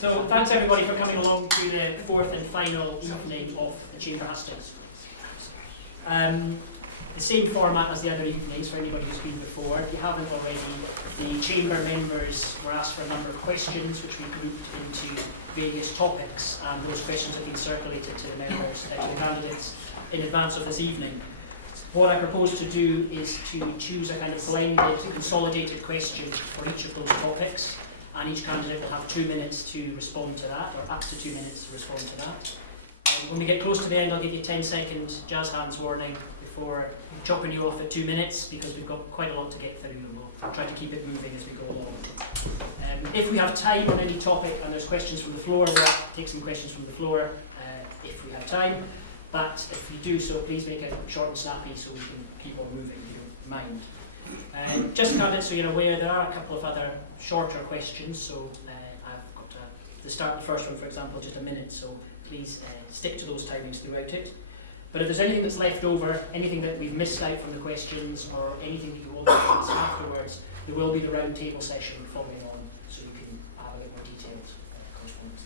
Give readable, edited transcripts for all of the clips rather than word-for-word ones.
So thanks everybody for coming along to the fourth and final evening of the Chamber Hustings. The same format as the other evenings for anybody who's been before. If you haven't already, the Chamber members were asked for a number of questions which we grouped into various topics, and those questions have been circulated to the members, to the candidates in advance of this evening. What I propose to do is to choose a kind of blended, consolidated question for each of those topics, and each candidate will have 2 minutes to respond to that, or up to 2 minutes to respond to that. When we get close to the end, I'll give you a 10-second jazz hands warning before chopping you off at 2 minutes, because we've got quite a lot to get through, and we'll try to keep it moving as we go along. If we have time on any topic and there's questions from the floor, we'll take some questions from the floor if we have time. But if you do so, please make it short and snappy so we can keep on moving, if you don't mind. Just candidates, so you're aware, there are a couple of other shorter questions, so I've got to start the first one, for example, just a minute, so please stick to those timings throughout it. But if there's anything that's left over, anything that we've missed out from the questions, or anything that you want to ask afterwards, there will be the round table session following on, so you can have a bit more detailed correspondence.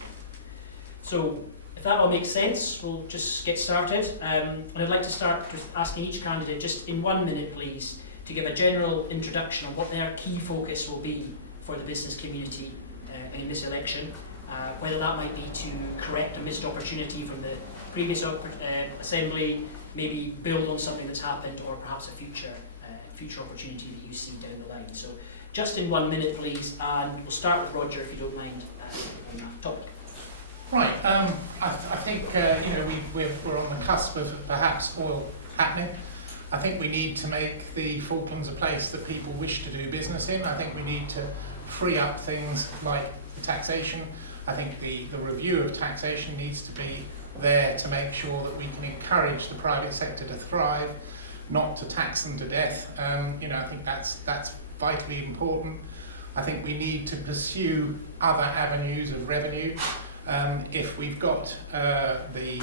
So, if that all makes sense, we'll just get started. And I'd like to start with asking each candidate, just in 1 minute please, to give a general introduction on what their key focus will be for the business community in this election. Whether that might be to correct a missed opportunity from the previous assembly, maybe build on something that's happened, or perhaps a future opportunity that you see down the line. So just in 1 minute please, and we'll start with Roger if you don't mind on that topic. Right, I think we're on the cusp of perhaps oil happening. I think we need to make the Falklands a place that people wish to do business in. I think we need to free up things like taxation. I think the review of taxation needs to be there to make sure that we can encourage the private sector to thrive, not to tax them to death. I think that's vitally important. I think we need to pursue other avenues of revenue. If we've got the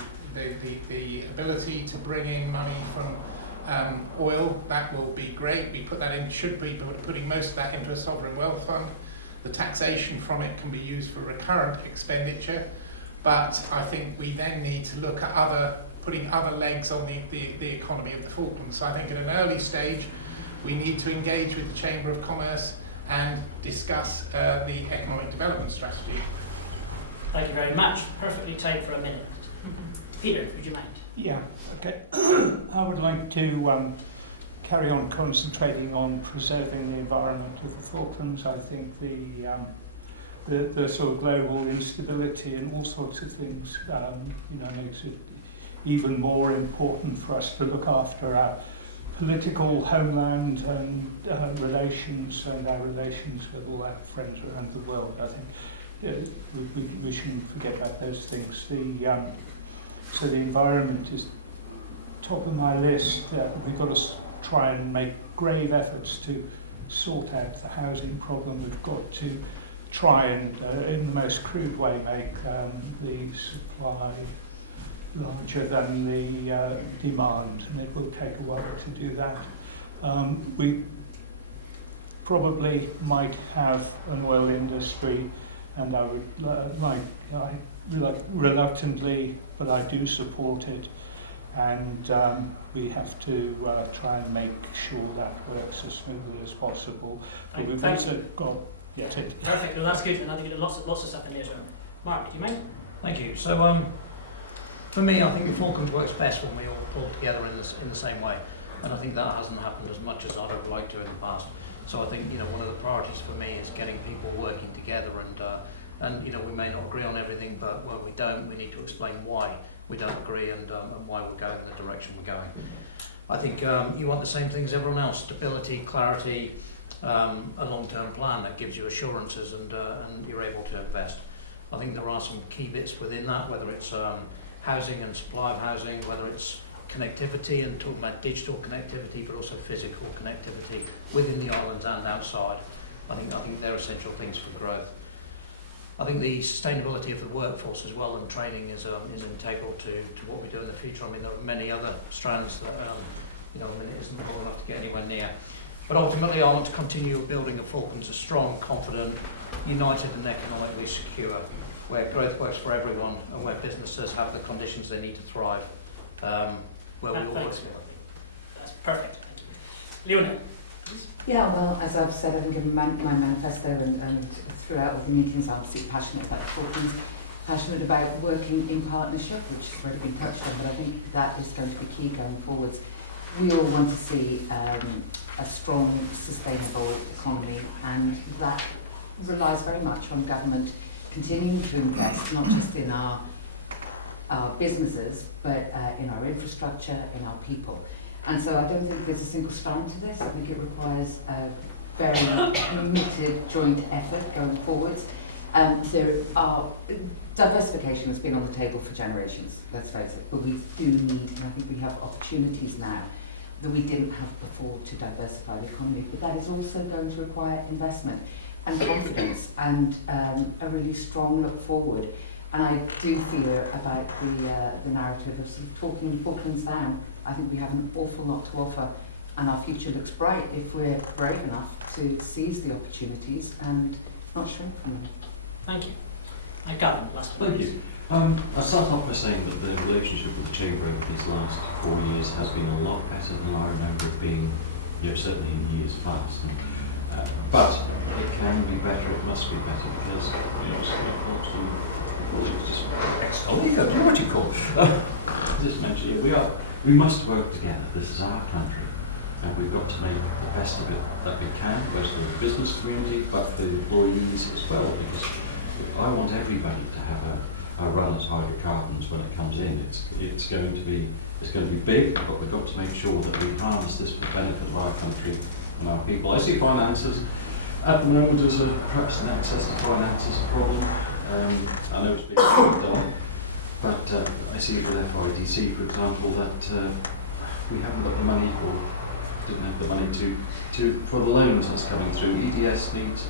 ability to bring in money from oil, that will be great. We put that in, should be putting most of that into a sovereign wealth fund. The taxation from it can be used for recurrent expenditure, but I think we then need to look at putting other legs on the economy of the Falklands. So I think at an early stage we need to engage with the Chamber of Commerce and discuss the economic development strategy. Thank you very much. Perfectly timed for a minute. Peter, would you mind? Yeah, okay. I would like to carry on concentrating on preserving the environment of the Falklands. I think the sort of global instability and all sorts of things makes it even more important for us to look after our political homeland and relations and our relations with all our friends around the world. I think we shouldn't forget about those things. So the environment is top of my list. We've got to try and make grave efforts to sort out the housing problem. We've got to try and, in the most crude way, make the supply larger than the demand, and it will take a while to do that. We probably might have an oil industry, and I would reluctantly, but I do support it, and we have to try and make sure that works as smoothly as possible. But we've also got Perfect. No, that's good, and I think lots of stuff in there as well. Mark, do you mind? Thank you. So, for me, I think the Falklands works best when we all pull together in the same way, and I think that hasn't happened as much as I'd have liked to in the past. So I think one of the priorities for me is getting people working together, and we may not agree on everything, but when we don't, we need to explain why we don't agree and why we're going in the direction we're going. I think you want the same things as everyone else: stability, clarity, a long-term plan that gives you assurances, and you're able to invest. I think there are some key bits within that, whether it's housing and supply of housing, whether it's connectivity and talking about digital connectivity, but also physical connectivity within the islands and outside. I think they're essential things for growth. I think the sustainability of the workforce as well, and training is integral to what we do in the future. I mean, there are many other strands that it isn't long enough to get anywhere near. But ultimately, I want to continue building a Falklands as strong, confident, united and economically secure. where growth works for everyone and where businesses have the conditions they need to thrive, where we all work Thanks. together. That's perfect. Thank you. Leona? Yeah, well, as I've said, I think in my manifesto and throughout all the meetings, I'm absolutely passionate about the Falklands, passionate about working in partnership, which has already been touched on, but I think that is going to be key going forwards. We all want to see a strong, sustainable economy, and that relies very much on government continuing to invest, not just in our businesses, but in our infrastructure, in our people. And so I don't think there's a single strand to this. I think it requires a very committed joint effort going forwards. Diversification has been on the table for generations, let's face it, but we do need, and I think we have opportunities now that we didn't have before to diversify the economy, but that is also going to require investment and confidence and a really strong look forward. And I do fear about the narrative of sort of talking the Falklands down. I think we have an awful lot to offer, and our future looks bright if we're brave enough to seize the opportunities and not shrink from them. Thank you. And Gavin, last one. Thank you. I start off by saying that the relationship with the Chamber over these last 4 years has been a lot better than I remember it being, certainly in years past. But it can be better, it must be better, because, ex-colleague, I don't know what you call it. Just mention it, we must work together. This is our country, and we've got to make the best of it that we can, both for the business community, but for the employees as well, because I want everybody to have a run at hydrocarbons when it comes in. It's going to be big, but we've got to make sure that we harness this for the benefit of our country and our people. I see finances at the moment as perhaps an access to finances problem. I know it's being done, but I see it with FIDC, for example, that we haven't got the money, or didn't have the money for the loans that's coming through. EDS needs,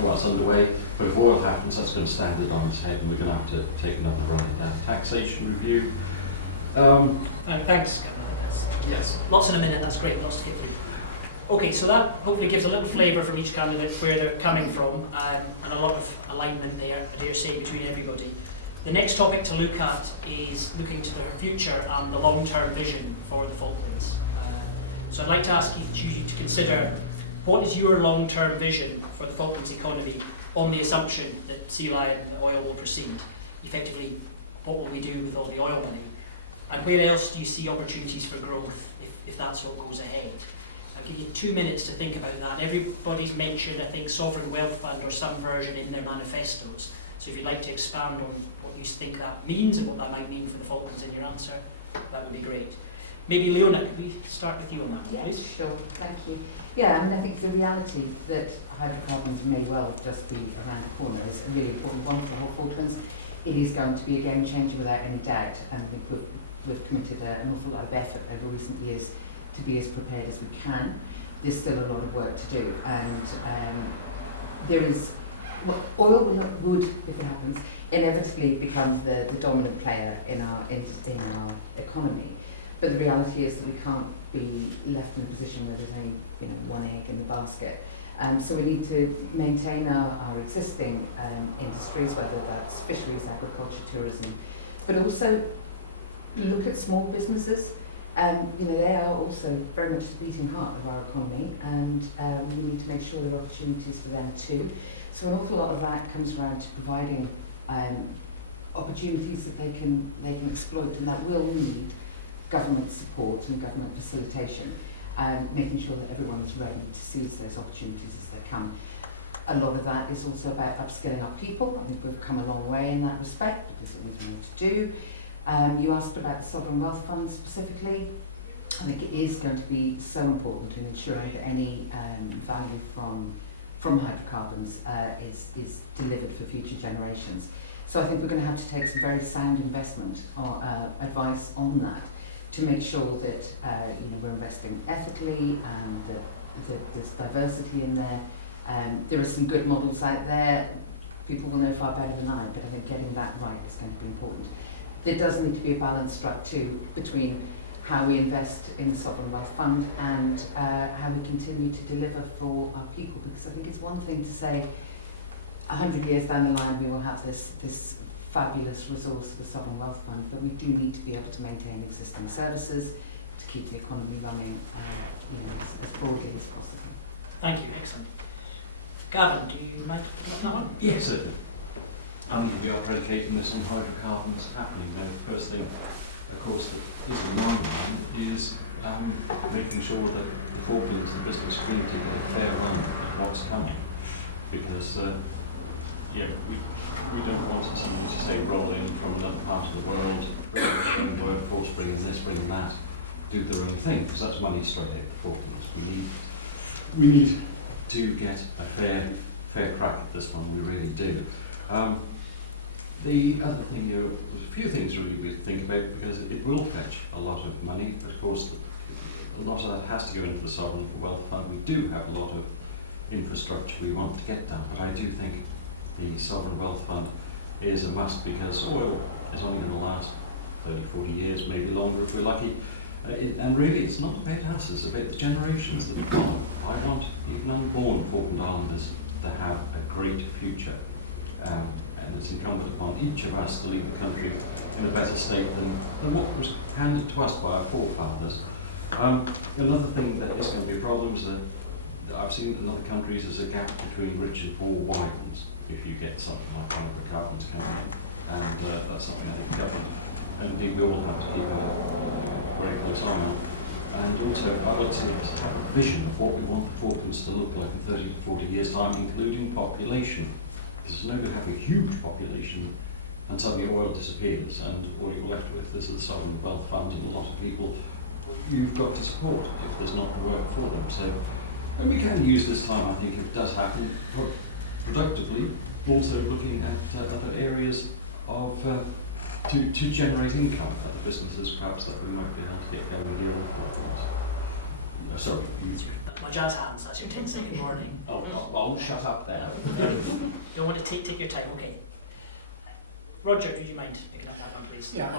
well, that's underway, but if oil happens, that's going to stand it on its head, and we're going to have to take another run at that. Taxation review. Thanks, Gavin. Yes. Lots in a minute, that's great, lots to get through. Okay, so that hopefully gives a little flavour from each candidate where they're coming from, and a lot of alignment there, I dare say, between everybody. The next topic to look at is looking to the future and the long-term vision for the Falklands. So I'd like to ask you to consider, what is your long-term vision for the Falklands economy on the assumption that sea lion and oil will proceed? Effectively, what will we do with all the oil money? And where else do you see opportunities for growth if that's what goes ahead? I'll give you 2 minutes to think about that. Everybody's mentioned, I think, sovereign wealth fund or some version in their manifestos. So if you'd like to expand on what you think that means and what that might mean for the Falklands in your answer, that would be great. Maybe Leona, could we start with you on that, Yeah, please? sure, thank you. Yeah, I mean, I think the reality that hydrocarbons may well just be around the corner is a really important one for the whole Falklands. It is going to be a game changer without any doubt, and I think we've committed an awful lot of effort over recent years to be as prepared as we can. There's still a lot of work to do, and there is, oil would, if it happens, inevitably become the dominant player in our economy. But the reality is that we can't be left in a position where there's only one egg in the basket. So we need to maintain our existing industries, whether that's fisheries, agriculture, tourism, but also look at small businesses. They are also very much the beating heart of our economy, and we need to make sure there are opportunities for them too. So an awful lot of that comes around to providing opportunities that they can exploit, and that will need government support and government facilitation, and making sure that everyone is ready to seize those opportunities as they come. A lot of that is also about upskilling our people. I think we've come a long way in that respect, because it is more to do. You asked about the sovereign wealth fund specifically. I think it is going to be so important in ensuring that any value from hydrocarbons is delivered for future generations. So I think we're going to have to take some very sound investment or advice on that to make sure that we're investing ethically and that there's diversity in there. There are some good models out there. People will know far better than I, but I think getting that right is going to be important. There does need to be a balance struck too between how we invest in the Sovereign Wealth Fund and how we continue to deliver for our people, because I think it's one thing to say 100 years down the line we will have this fabulous resource for the Sovereign Wealth Fund, but we do need to be able to maintain existing services to keep the economy running as broadly as possible. Thank you, excellent. Gavin, do you mind picking up that one? Yes, certainly. We are predicating this on hydrocarbons happening. Now, the first thing, of course, that is in my mind is making sure that the Falklands, the business community, get a fair run at what's coming. Because, we don't want somebody to say roll in from another part of the world, bring their own workforce, bring in this, bring in that, do their own thing, because that's money straight out of the Falklands. We need to get a fair crack at this one, we really do. The other thing, there's a few things really we think about, because it will fetch a lot of money. Of course, a lot of that has to go into the Sovereign Wealth Fund. We do have a lot of infrastructure we want to get done, but I do think the Sovereign Wealth Fund is a must, because oil is only going to last 30, 40 years, maybe longer if we're lucky. And really, it's not about us, it's about the generations that follow. I want even unborn Falkland Islanders to have a great future. And it's incumbent upon each of us to leave the country in a better state than what was handed to us by our forefathers. Another thing that is going to be a problem is that I've seen in other countries is a gap between rich and poor widens if you get something like hydrocarbons coming in. And that's something I think the government and indeed we all have to keep a very close eye on. And also, I would say, to have a vision of what we want the Falklands to look like in 30 to 40 years' time, including population. Because it's no good having a huge population and suddenly oil disappears, and all you're left with is the Sovereign Wealth Fund and a lot of people you've got to support if there's not the work for them. So, and we can use this time, I think, if it does happen, productively, also looking at other areas of to generate income at the businesses, perhaps, that we might be able to get going here in Falklands. Sorry, you. My jazz hands, that's your 10-second warning. Oh, shut up there. You'll want to take your time, okay. Roger, do you mind picking up that one, please? Yeah,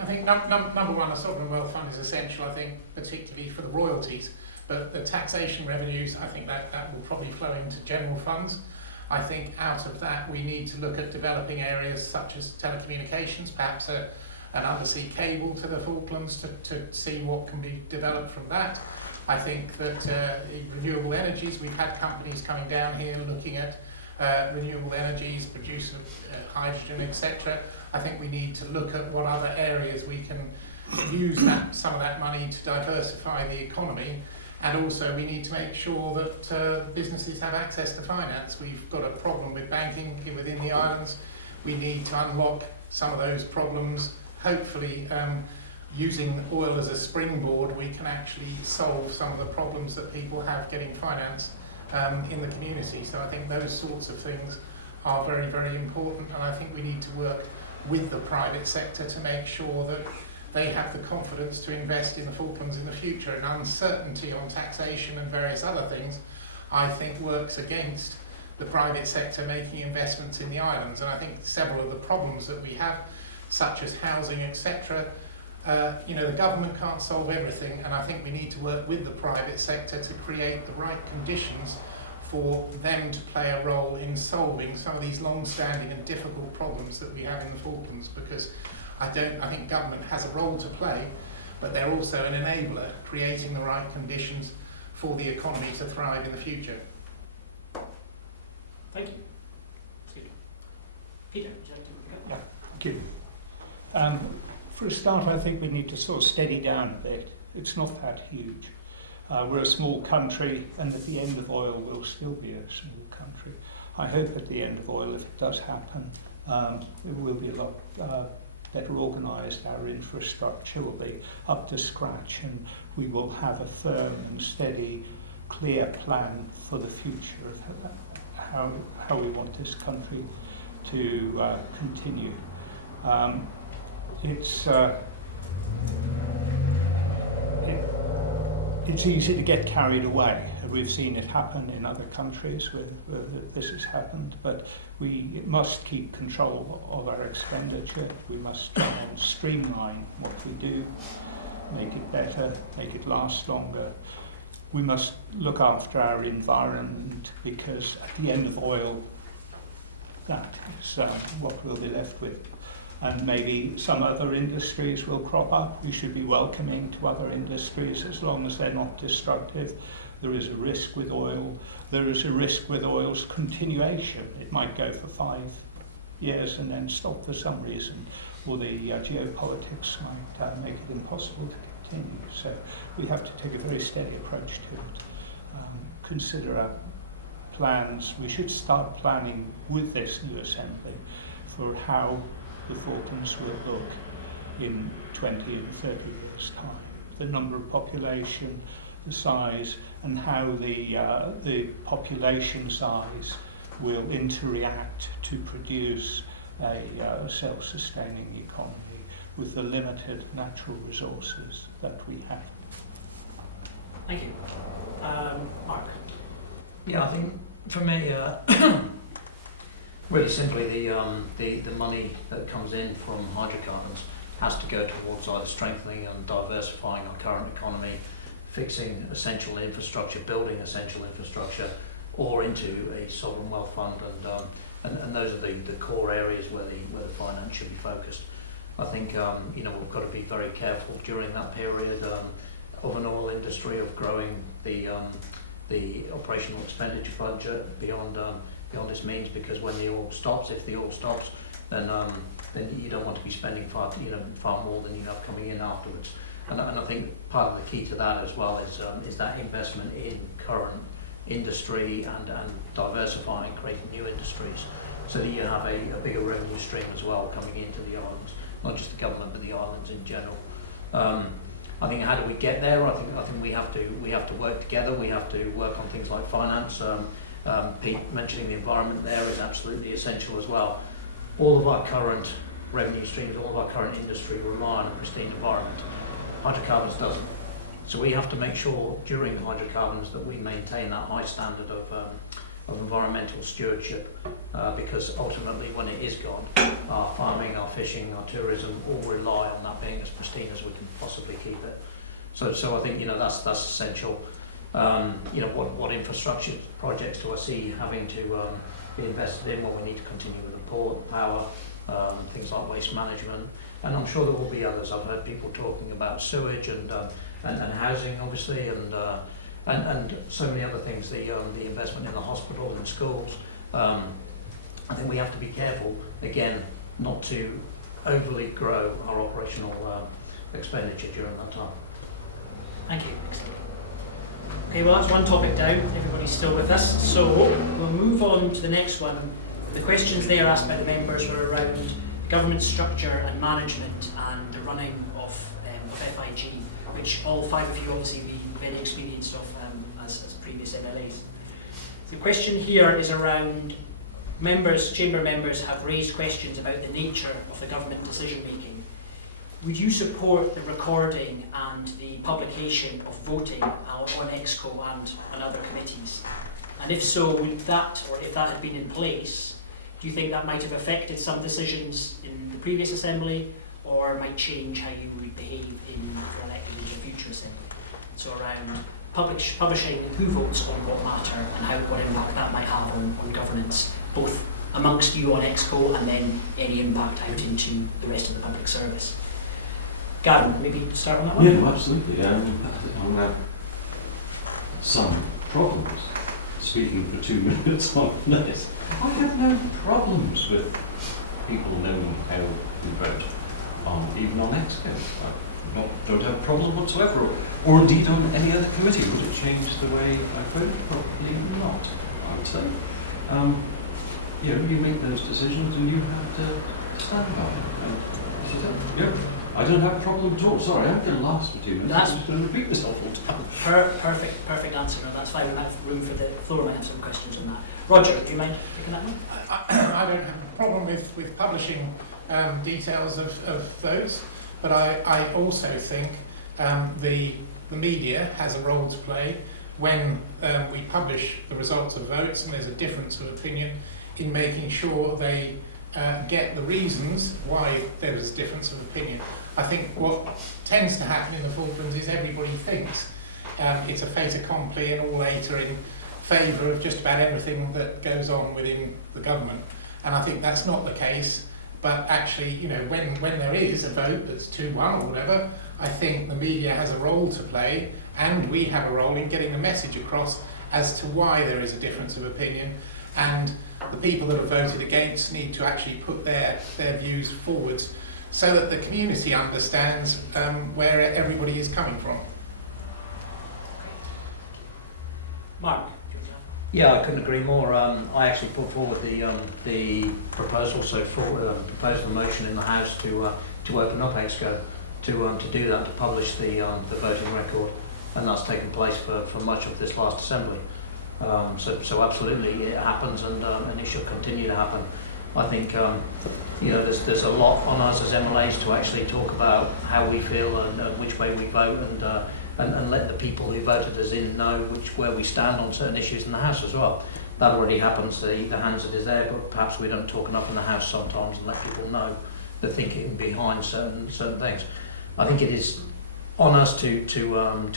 I think number one, a Sovereign Wealth Fund is essential, I think, particularly for the royalties. But the taxation revenues, I think that will probably flow into general funds. I think out of that, we need to look at developing areas such as telecommunications, perhaps an undersea cable to the Falklands to see what can be developed from that. I think that renewable energies, we've had companies coming down here looking at renewable energies, produce hydrogen, etc. I think we need to look at what other areas we can use some of that money to diversify the economy. And also we need to make sure that businesses have access to finance. We've got a problem with banking within the islands. We need to unlock some of those problems. Hopefully, using oil as a springboard, we can actually solve some of the problems that people have getting finance in the community. So I think those sorts of things are very, very important. And I think we need to work with the private sector to make sure that they have the confidence to invest in the Falklands in the future. And uncertainty on taxation and various other things, I think, works against the private sector making investments in the islands. And I think several of the problems that we have, such as housing, etc., the government can't solve everything, and I think we need to work with the private sector to create the right conditions for them to play a role in solving some of these long-standing and difficult problems that we have in the Falklands, because I think government has a role to play, but they're also an enabler, creating the right conditions for the economy to thrive in the future. Thank you. Peter, would you like to pick up? Yeah, thank you. For a start, I think we need to sort of steady down a bit. It's not that huge. We're a small country, and at the end of oil, we'll still be a small country. I hope at the end of oil, if it does happen, it will be a lot better organised. Our infrastructure will be up to scratch, and we will have a firm and steady, clear plan for the future of how we want this country to continue. It's easy to get carried away. We've seen it happen in other countries where this has happened, but we must keep control of our expenditure. We must try and streamline what we do, make it better, make it last longer. We must look after our environment, because at the end of oil, that is what we'll be left with. And maybe some other industries will crop up. We should be welcoming to other industries as long as they're not destructive. There is a risk with oil. There is a risk with oil's continuation. It might go for 5 years and then stop for some reason, or the geopolitics might make it impossible to continue. So we have to take a very steady approach to it. Consider our plans. We should start planning with this new assembly for how the Falklands will look in 20 and 30 years' time. The number of population, the size, and how the population size will interact to produce a self-sustaining economy with the limited natural resources that we have. Thank you. Mark? Yeah, I think for me, really simply, the money that comes in from hydrocarbons has to go towards either strengthening and diversifying our current economy, fixing essential infrastructure, building essential infrastructure, or into a sovereign wealth fund, and those are the core areas where the finance should be focused. I think we've got to be very careful during that period of an oil industry of growing the operational expenditure budget beyond its means, because when the oil stops, if the oil stops, then you don't want to be spending far more than you have coming in afterwards. And I think part of the key to that as well is that investment in current industry and diversifying, creating new industries, so that you have a bigger revenue stream as well coming into the islands, not just the government but the islands in general. I think, how do we get there? I think we have to work together. We have to work on things like finance. Pete mentioning the environment there is absolutely essential as well. All of our current revenue streams, all of our current industry rely on a pristine environment. Hydrocarbons doesn't. So we have to make sure during hydrocarbons that we maintain that high standard of environmental stewardship, because ultimately when it is gone, our farming, our fishing, our tourism all rely on that being as pristine as we can possibly keep it. So I think that's essential. What infrastructure projects do I see having to be invested in? Well, we need to continue with the port, power, things like waste management, and I'm sure there will be others. I've heard people talking about sewage and housing, obviously, and so many other things. The investment in the hospital and schools. I think we have to be careful again not to overly grow our operational expenditure during that time. Thank you. Okay, well, that's one topic down. Everybody's still with us. So we'll move on to the next one. The questions there asked by the members were around government structure and management and the running of FIG, which all 5 of you obviously be very experienced of as previous MLAs. The question here is around chamber members have raised questions about the nature of the government decision making. Would you support the recording and the publication of voting on EXCO and other committees? And if so, would that, or if that had been in place, do you think that might have affected some decisions in the previous assembly, or might change how you would behave if you're elected in the future assembly? So around publishing who votes on what matter and what impact that might have on governance, both amongst you on EXCO and then any impact out into the rest of the public service. Gavin, maybe start on that one? Yeah, absolutely. I'm going to have some problems speaking for 2 minutes on this. I have no problems with people knowing how we vote, even on EXCO. I don't have a problem whatsoever, or indeed on any other committee. Would it change the way I vote? Probably not, I would say. You make those decisions and you have to stand by them. I don't have a problem at all. Sorry, I'm going to last for 2 minutes. I'm just going to repeat myself all the time. Perfect answer. No, that's fine. We have room for the floor. Might have some questions on that. Roger, do you mind taking that one? I don't have a problem with publishing details of votes, but I also think the media has a role to play when we publish the results of votes, and there's a difference of opinion in making sure they get the reasons why there is a difference of opinion. I think what tends to happen in the Falklands is everybody thinks it's a fait accompli and all eight are in favour of just about everything that goes on within the government. And I think that's not the case. But actually, you know, when there is a vote that's 2-1 or whatever, I think the media has a role to play, and we have a role in getting the message across as to why there is a difference of opinion. And the people that have voted against need to actually put their views forward so that the community understands where everybody is coming from. Mark? Yeah, I couldn't agree more. I actually put forward the proposal, proposed the motion in the House to open up EXCO, to do that, to publish the voting record, and that's taken place for much of this last assembly. So absolutely it happens, and it should continue to happen. I think you know, there's a lot on us as MLAs to actually talk about how we feel and which way we vote, and let the people who voted us in know where we stand on certain issues in the House as well. That already happens, the hands that is there, but perhaps we don't talk enough in the House sometimes and let people know the thinking behind certain things. I think it is on us to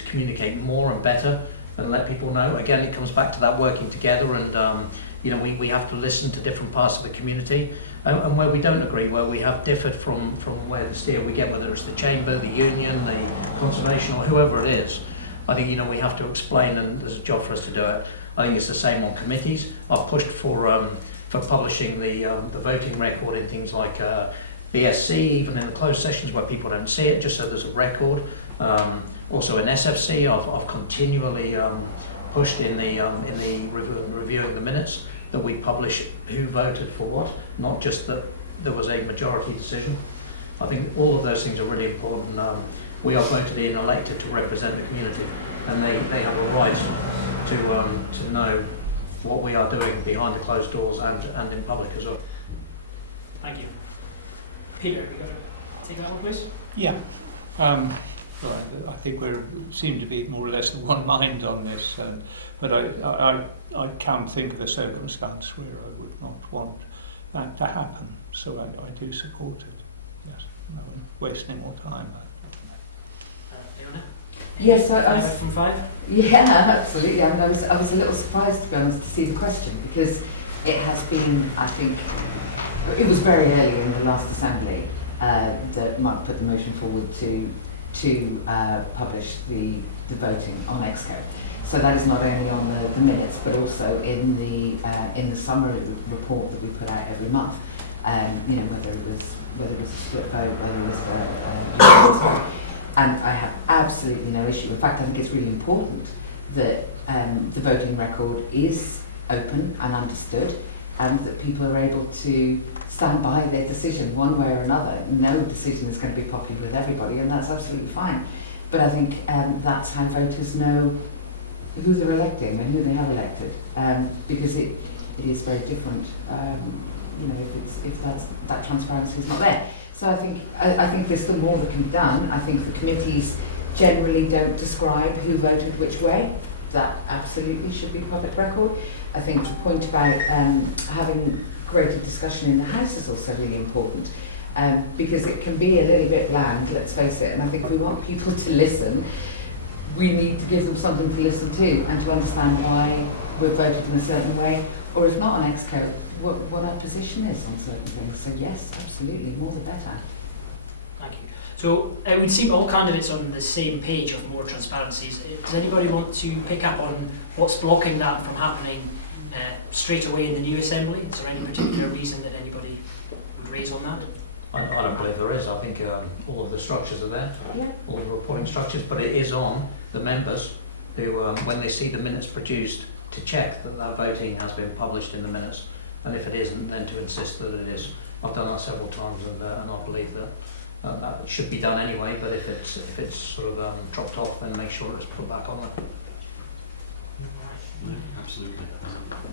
communicate more and better and let people know. Again, it comes back to that working together, and you know, we have to listen to different parts of the community, and where we don't agree, where we have differed from where the steer we get, whether it's the Chamber, the Union, the Conservation, or whoever it is. I think, you know, we have to explain, and there's a job for us to do it. I think it's the same on committees. I've pushed for publishing the voting record in things like BSC, even in the closed sessions where people don't see it, just so there's a record. Also in SFC, I've continually pushed in the reviewing the minutes that we publish who voted for what, not just that there was a majority decision. I think all of those things are really important. We are voted in, elected to represent the community, and they have a right to know what we are doing behind the closed doors and in public as well. Thank you. Peter, we got to take that one, please? Yeah. Well, I think we seem to be more or less of one mind on this, but I can't think of a circumstance where I would not want that to happen. So I do support it. Yes, no wasting more time. Yes, I was. From 5? Yeah, absolutely. I mean, I was a little surprised, to be honest, to see the question, because it has been, I think, it was very early in the last assembly that Mark put the motion forward to publish the voting on EXCO. So that is not only on the minutes, but also in the summary report that we put out every month. You know, whether it was a split vote, whether it was a and I have absolutely no issue. In fact, I think it's really important that the voting record is open and understood, and that people are able to stand by their decision one way or another. No decision is going to be popular with everybody, and that's absolutely fine. But I think that's how voters know who they're electing and who they have elected, because it is very different. You know, if that transparency is not there. So I think there's still more that can be done. I think the committees generally don't describe who voted which way. That absolutely should be public record. I think the point about having greater discussion in the House is also really important, because it can be a little bit bland, let's face it, and I think if we want people to listen, we need to give them something to listen to and to understand why we're voted in a certain way, or if not on EXCO, what our position is on certain things. So yes, absolutely, more the better. Thank you. So it would seem all candidates on the same page of more transparencies. Does anybody want to pick up on what's blocking that from happening straight away in the new assembly? Is there any particular reason that anybody would raise on that? I don't believe there is. I think all of the structures are there, Yeah. all the reporting structures, but it is on the members who, when they see the minutes produced, to check that that voting has been published in the minutes, and if it isn't, then to insist that it is. I've done that several times, and I believe that that should be done anyway, but if it's sort of dropped off, then make sure it's put back on there. No, absolutely.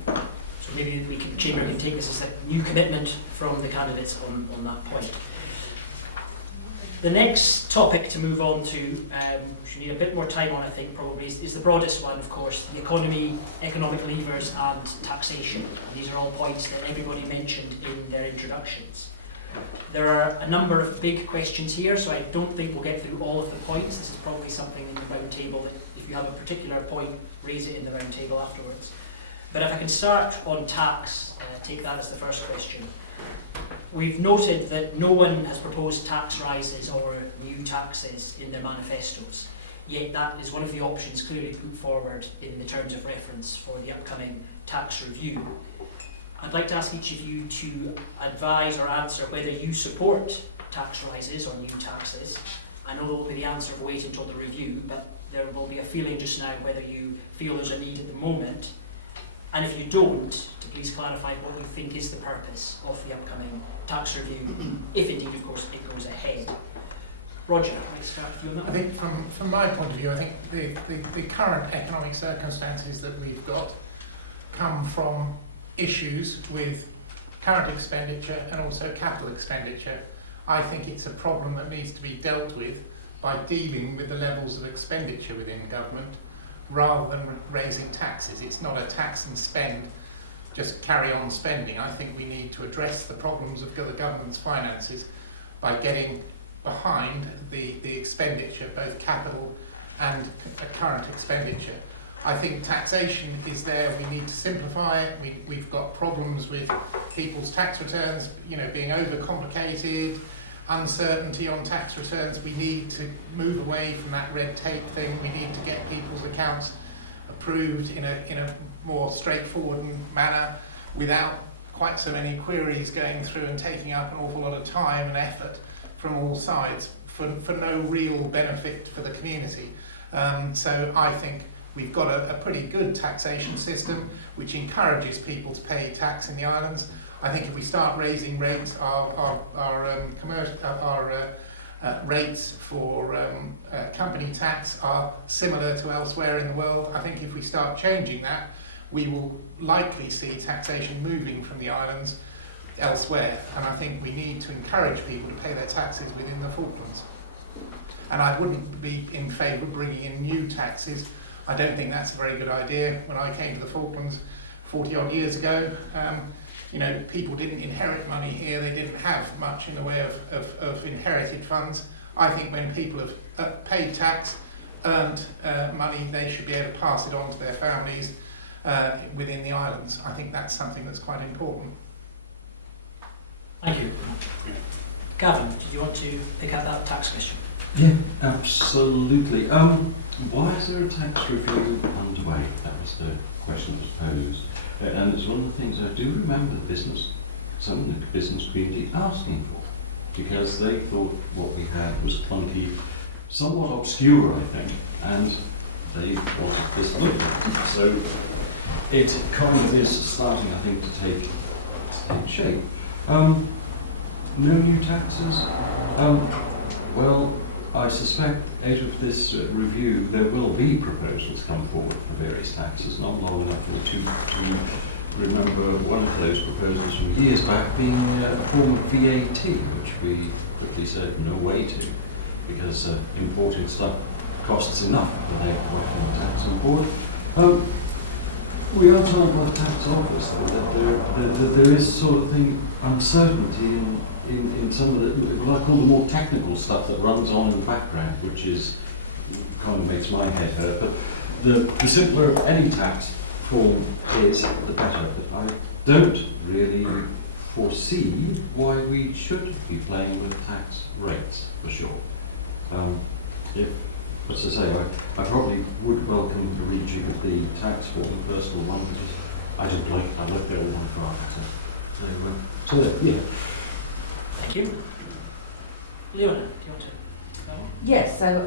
So maybe the Chamber can take this as a new commitment from the candidates on that point. The next topic to move on to, which we need a bit more time on, I think, probably, is the broadest one, of course, the economy, economic levers and taxation. And these are all points that everybody mentioned in their introductions. There are a number of big questions here, so I don't think we'll get through all of the points. This is probably something in the round table that if you have a particular point, raise it in the round table afterwards. But if I can start on tax, take that as the first question. We've noted that no one has proposed tax rises or new taxes in their manifestos, yet that is one of the options clearly put forward in the terms of reference for the upcoming tax review. I'd like to ask each of you to advise or answer whether you support tax rises or new taxes. I know there will be the answer of wait until the review, but there will be a feeling just now whether you feel there's a need at the moment. And if you don't, to please clarify what you think is the purpose of the upcoming tax review, if indeed, of course, it goes ahead. Roger, let's start with you on that. I think from my point of view, I think the current economic circumstances that we've got come from issues with current expenditure and also capital expenditure. I think it's a problem that needs to be dealt with by dealing with the levels of expenditure within government rather than raising taxes. It's not a tax and spend, just carry on spending. I think we need to address the problems of the government's finances by getting behind the expenditure, both capital and current expenditure. I think taxation is there. We need to simplify it. We've got problems with people's tax returns, being overcomplicated, uncertainty on tax returns. We need to move away from that red tape thing. We need to get people's accounts approved in a more straightforward manner without quite so many queries going through and taking up an awful lot of time and effort from all sides for no real benefit for the community. So I think we've got a pretty good taxation system which encourages people to pay tax in the islands. I think if we start raising rates, our rates for company tax are similar to elsewhere in the world. I think if we start changing that, we will likely see taxation moving from the islands elsewhere. And I think we need to encourage people to pay their taxes within the Falklands. And I wouldn't be in favour of bringing in new taxes. I don't think that's a very good idea. When I came to the Falklands 40 odd years ago, people didn't inherit money here. They didn't have much in the way of inherited funds. I think when people have paid tax, earned money, they should be able to pass it on to their families within the islands. I think that's something that's quite important. Thank you. Gavin, do you want to pick up that tax question? Yeah, absolutely. Why is there a tax review underway? That was the question that was posed. And it's one of the things I do remember some of the business community asking for, because they thought what we had was clunky, somewhat obscure, I think, and they wanted this looked at. So it kind of is starting, I think, to take shape. No new taxes? Well, I suspect out of this review there will be proposals come forward for various taxes, not long enough to remember one of those proposals from years back being a form of VAT, which we quickly said no way to, because imported stuff costs enough without working tax on board. We are told by the tax office that there is sort of thing, uncertainty in some of the, what I call the more technical stuff that runs on in the background, which is kind of makes my head hurt. But the simpler any tax form is, the better. But I don't really foresee why we should be playing with tax rates, for sure. As I say, I probably would welcome the rejig of the tax form, the personal one, because I looked at all my products. So yeah. Thank you. Leona, do you want to go on? Yes, so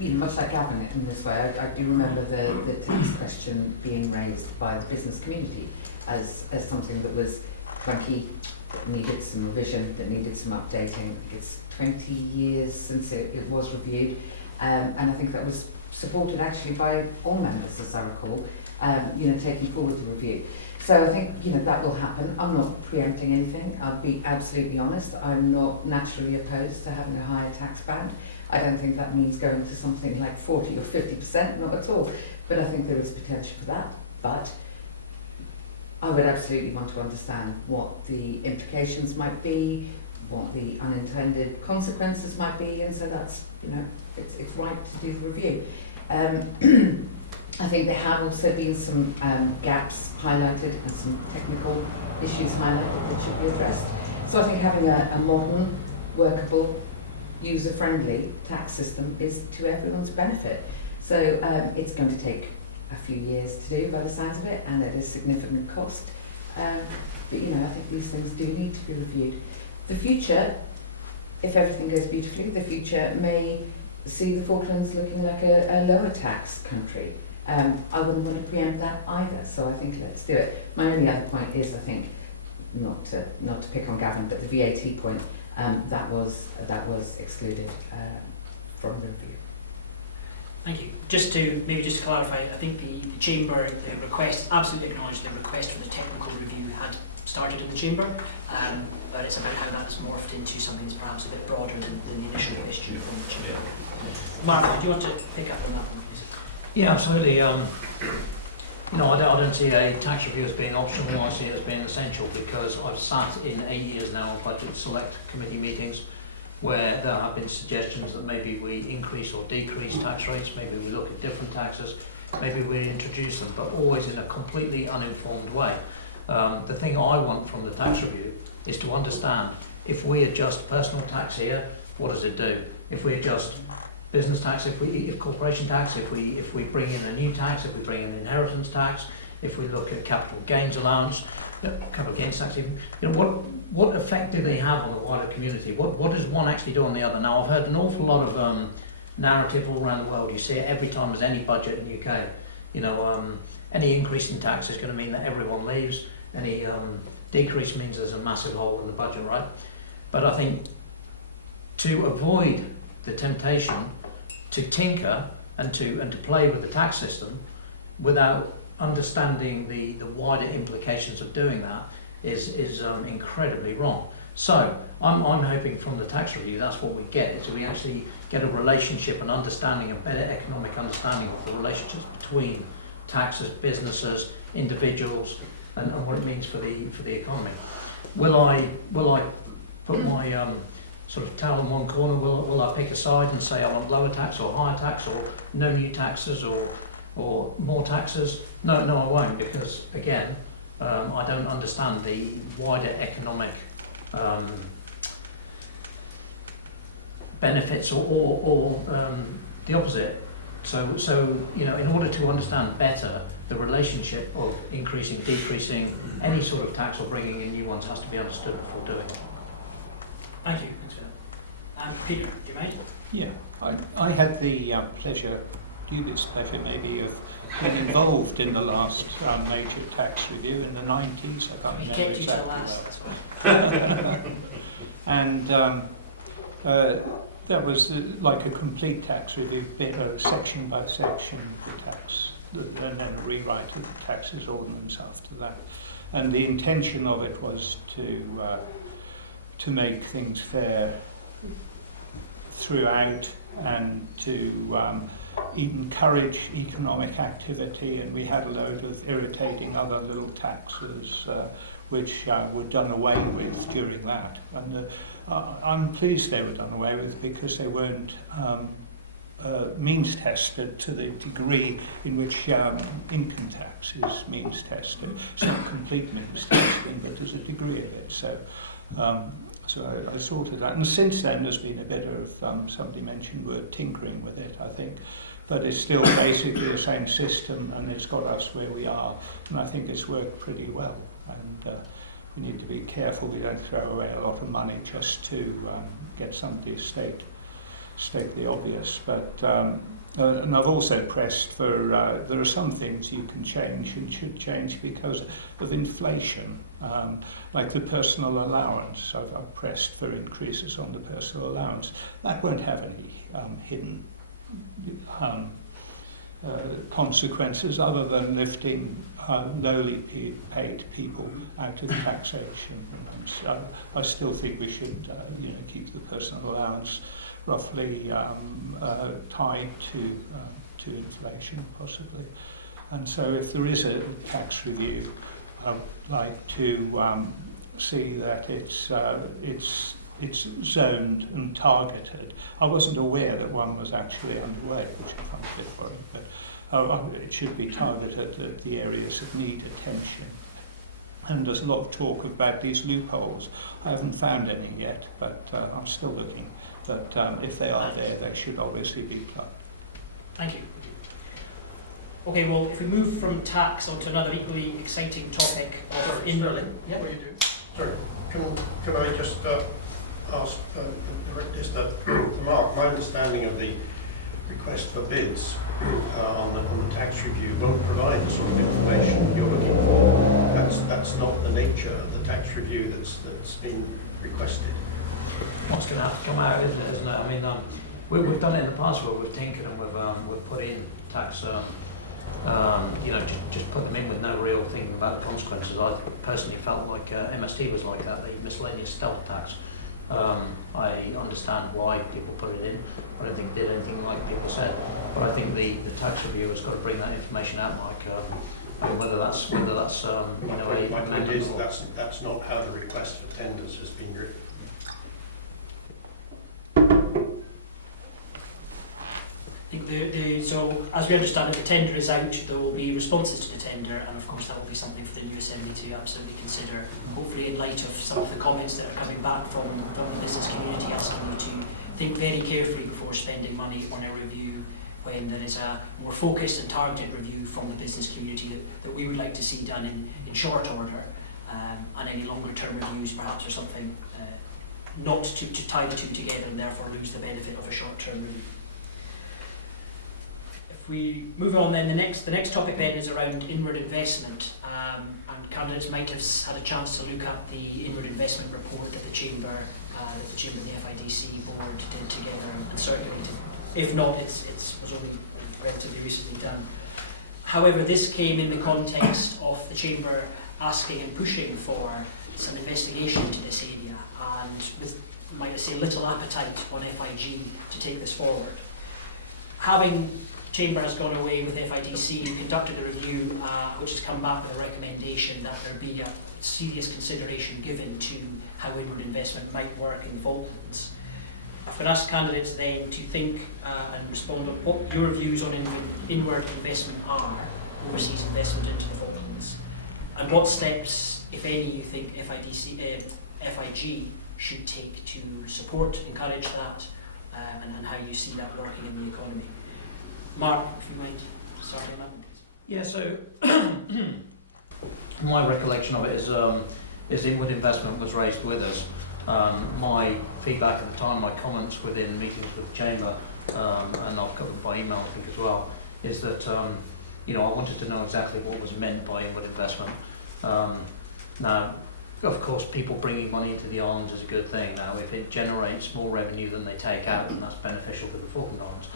much like Gavin in this way, I do remember the tax question being raised by the business community as something that was clunky, that needed some revision, that needed some updating. It's 20 years since it was reviewed, and I think that was supported actually by all members, as I recall, taking forward the review. So I think, that will happen. I'm not preempting anything. I'll be absolutely honest. I'm not naturally opposed to having a higher tax band. I don't think that means going to something like 40 or 50%, not at all. But I think there is potential for that. But I would absolutely want to understand what the implications might be, what the unintended consequences might be, and so that's, it's right to do the review. I think there have also been some gaps highlighted and some technical issues highlighted that should be addressed. So I think having a modern, workable, user-friendly tax system is to everyone's benefit. So it's going to take a few years to do by the sounds of it, and at a significant cost. But you know, I think these things do need to be reviewed. The future, if everything goes beautifully, the future may see the Falklands looking like a lower tax country. I wouldn't want to preempt that either, so I think let's do it. My only other point is, I think, not to pick on Gavin, but the VAT point, that was excluded from the review. Thank you. Just to clarify, I think the Chamber, the request, absolutely acknowledged the request for the technical review had started in the Chamber, but it's about how that has morphed into something that's perhaps a bit broader than the initial question from the Chamber. Mark, do you want to pick up on that one, please? Yeah, absolutely. No, I don't see a tax review as being optional. I see it as being essential, because I've sat in 8 years now on budget select committee meetings where there have been suggestions that maybe we increase or decrease tax rates, maybe we look at different taxes, maybe we introduce them, but always in a completely uninformed way. The thing I want from the tax review is to understand, if we adjust personal tax here, what does it do? If we adjust business tax, if corporation tax, if we bring in a new tax, if we bring in inheritance tax, if we look at capital gains allowance, capital gains tax, even, you know, what effect do they have on the wider community? What does one actually do on the other? Now, I've heard an awful lot of narrative all around the world. You see it every time there's any budget in the UK. You know, any increase in tax is going to mean that everyone leaves. Any decrease means there's a massive hole in the budget, right? But I think to avoid the temptation to tinker and to play with the tax system without understanding the wider implications of doing that is incredibly wrong. So I'm hoping from the tax review that's what we get, is we actually get a relationship and understanding, a better economic understanding of the relationships between taxes, businesses, individuals, and what it means for the economy. Will I put my sort of towel in one corner? Will I pick a side and say I want lower tax or higher tax or no new taxes or more taxes? No, I won't, because again, I don't understand the wider economic benefits or the opposite. So you know, in order to understand better the relationship of increasing, decreasing any sort of tax or bringing in new ones has to be understood before doing it. Thank you. Peter, do you mind? Yeah, I had the dubious pleasure maybe of being involved in the last major tax review in the 90s. I can't remember Kept you exactly till last, well. And that was like a complete tax review, section by section the tax, and then a rewrite of the taxes ordinance after that. And the intention of it was to make things fair throughout and to encourage economic activity, and we had a load of irritating other little taxes which were done away with during that. And I'm pleased they were done away with, because they weren't means tested to the degree in which income tax is means tested. It's not complete means testing, but there's a degree of it. So I sorted that, and since then there's been a bit of somebody mentioned word tinkering with it, I think, but it's still basically the same system, and it's got us where we are, and I think it's worked pretty well. And we need to be careful we don't throw away a lot of money just to get somebody to state the obvious. But and I've also pressed for there are some things you can change and should change because of inflation, like the personal allowance. I've pressed for increases on the personal allowance. That won't have any hidden consequences other than lifting lowly paid people out of taxation. And I still think we should keep the personal allowance roughly tied to inflation, possibly. And so if there is a tax review, I'd like to see that it's zoned and targeted. I wasn't aware that one was actually underway, which I'm a bit worried, It should be targeted at the areas that need attention. And there's a lot of talk about these loopholes. I haven't found any yet, but I'm still looking. But if they are there, they should obviously be plugged. Thank you. Okay, well, if we move from tax onto another equally exciting topic of Sterling, Yeah. what do you do? Sorry, can I just ask, direct this to Mark? My understanding of the request for bids on the tax review won't provide the sort of information you're looking for. That's not the nature of the tax review that's been requested. What's going to have to come out, isn't it? I mean, we've done it in the past where we've tinkered and we've put in tax, just put them in with no real thinking about the consequences. I personally felt like MST was like that, the miscellaneous stealth tax. I understand why people put it in. I don't think it did anything like people said. But I think the tax review has got to bring that information out, like whether that's My point is that's not how the request for tenders has been written. So, as we understand it, the tender is out, there will be responses to the tender, and of course that will be something for the new Assembly to absolutely consider, hopefully in light of some of the comments that are coming back from the business community, asking you to think very carefully before spending money on a review when there is a more focused and targeted review from the business community that we would like to see done in short order, and any longer term reviews perhaps are something not to tie the two together and therefore lose the benefit of a short term review. If we move on then, the next topic then is around inward investment, and candidates might have had a chance to look at the inward investment report that the Chamber and the FIDC board did together and circulated. If not, it was only relatively recently done. However, this came in the context of the Chamber asking and pushing for some investigation into this area, and with, might I say, little appetite on FIG to take this forward. Having Chamber has gone away with FIDC and conducted a review which has come back with a recommendation that there be a serious consideration given to how inward investment might work in Falklands. I've been asked candidates then to think and respond on what your views on inward investment are, overseas investment into the Falklands, and what steps, if any, you think FIG should take to support, encourage that, and how you see that working in the economy. Mark, if you mind starting that. Yeah, so my recollection of it is inward investment was raised with us. My feedback at the time, my comments within meetings with the Chamber, and I've covered by email I think as well, is that I wanted to know exactly what was meant by inward investment. Now, of course, people bringing money into the islands is a good thing. Now, if it generates more revenue than they take out, then that's beneficial to the Falkland Islands.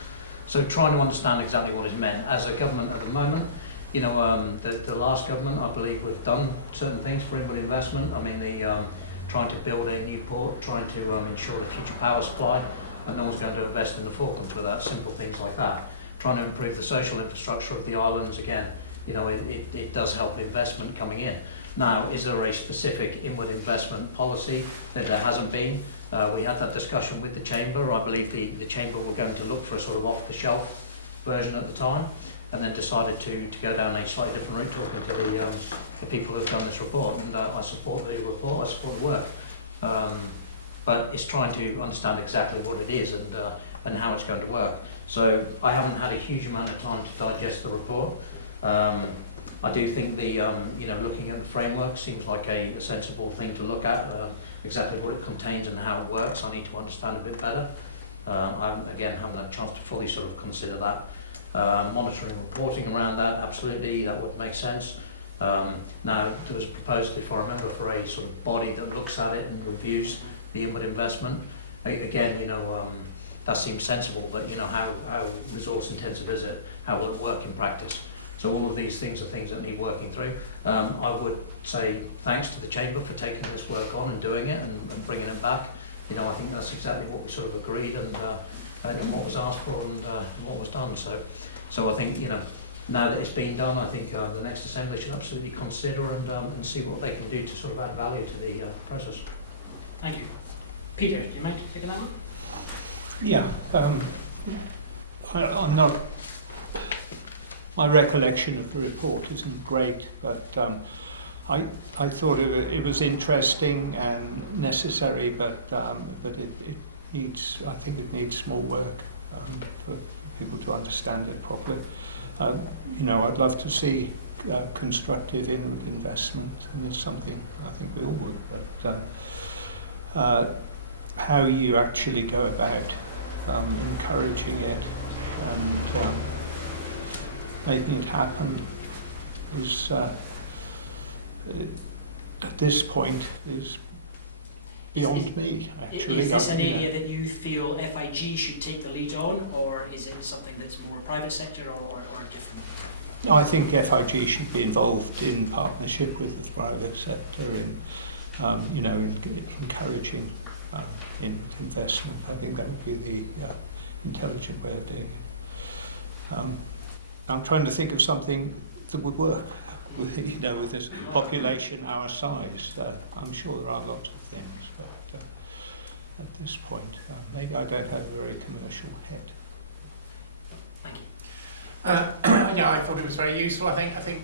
So trying to understand exactly what is meant. As a government at the moment, the last government, I believe, we've done certain things for inward investment. I mean, trying to build a new port, trying to ensure the future power supply, and no one's going to invest in the Falklands without simple things like that. Trying to improve the social infrastructure of the islands, again, it does help investment coming in. Now, is there a specific inward investment policy? There hasn't been. We had that discussion with the Chamber. I believe the Chamber were going to look for a sort of off-the-shelf version at the time, and then decided to go down a slightly different route, talking to the people who have done this report. And I support the report, I support the work. But it's trying to understand exactly what it is and how it's going to work. So I haven't had a huge amount of time to digest the report. I do think looking at the framework seems like a sensible thing to look at. Exactly what it contains and how it works, I need to understand a bit better. I haven't had a chance to fully sort of consider that. Monitoring and reporting around that, absolutely, that would make sense. Now, there was proposed, if I remember, for a sort of body that looks at it and reviews the inward investment. Again, that seems sensible, but how resource intensive is it? How will it work in practice? So all of these things are things that need working through. I would say thanks to the Chamber for taking this work on and doing it and bringing it back. I think that's exactly what we sort of agreed and what was asked for and what was done. So I think, now that it's been done, I think the next Assembly should absolutely consider and see what they can do to sort of add value to the process. Thank you. Peter, do you mind taking that one? Yeah, I'm not my recollection of the report isn't great, but I thought it was interesting and necessary, but it needs, I think it needs more work for people to understand it properly. You know, I'd love to see constructive investment, and it's something I think we all would, but how you actually go about encouraging it and making it happen is, at this point, is beyond me, actually. Is this an area that you feel FIG should take the lead on, or is it something that's more private sector or different? I think FIG should be involved in partnership with the private sector in, you know, encouraging investment. I think that would be the intelligent way of doing it. I'm trying to think of something that would work. You know, with this population our size, I'm sure there are lots of things, but at this point, maybe I don't have a very commercial head. Thank you. Yeah, I thought it was very useful. I think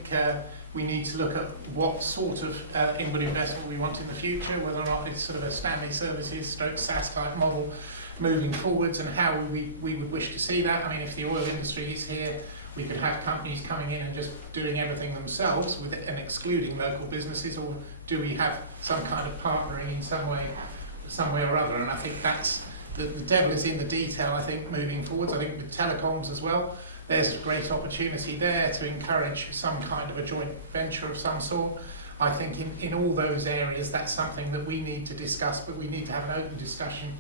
we need to look at what sort of inward investment we want in the future, whether or not it's sort of a Stanley Services stroke SaaS type model moving forwards, and how we would wish to see that. I mean, if the oil industry is here, we could have companies coming in and just doing everything themselves with it and excluding local businesses, or do we have some kind of partnering in some way or other? And I think that's the devil is in the detail. I think moving forwards, I think with telecoms as well, there's a great opportunity there to encourage some kind of a joint venture of some sort. I think in all those areas, that's something that we need to discuss, but we need to have an open discussion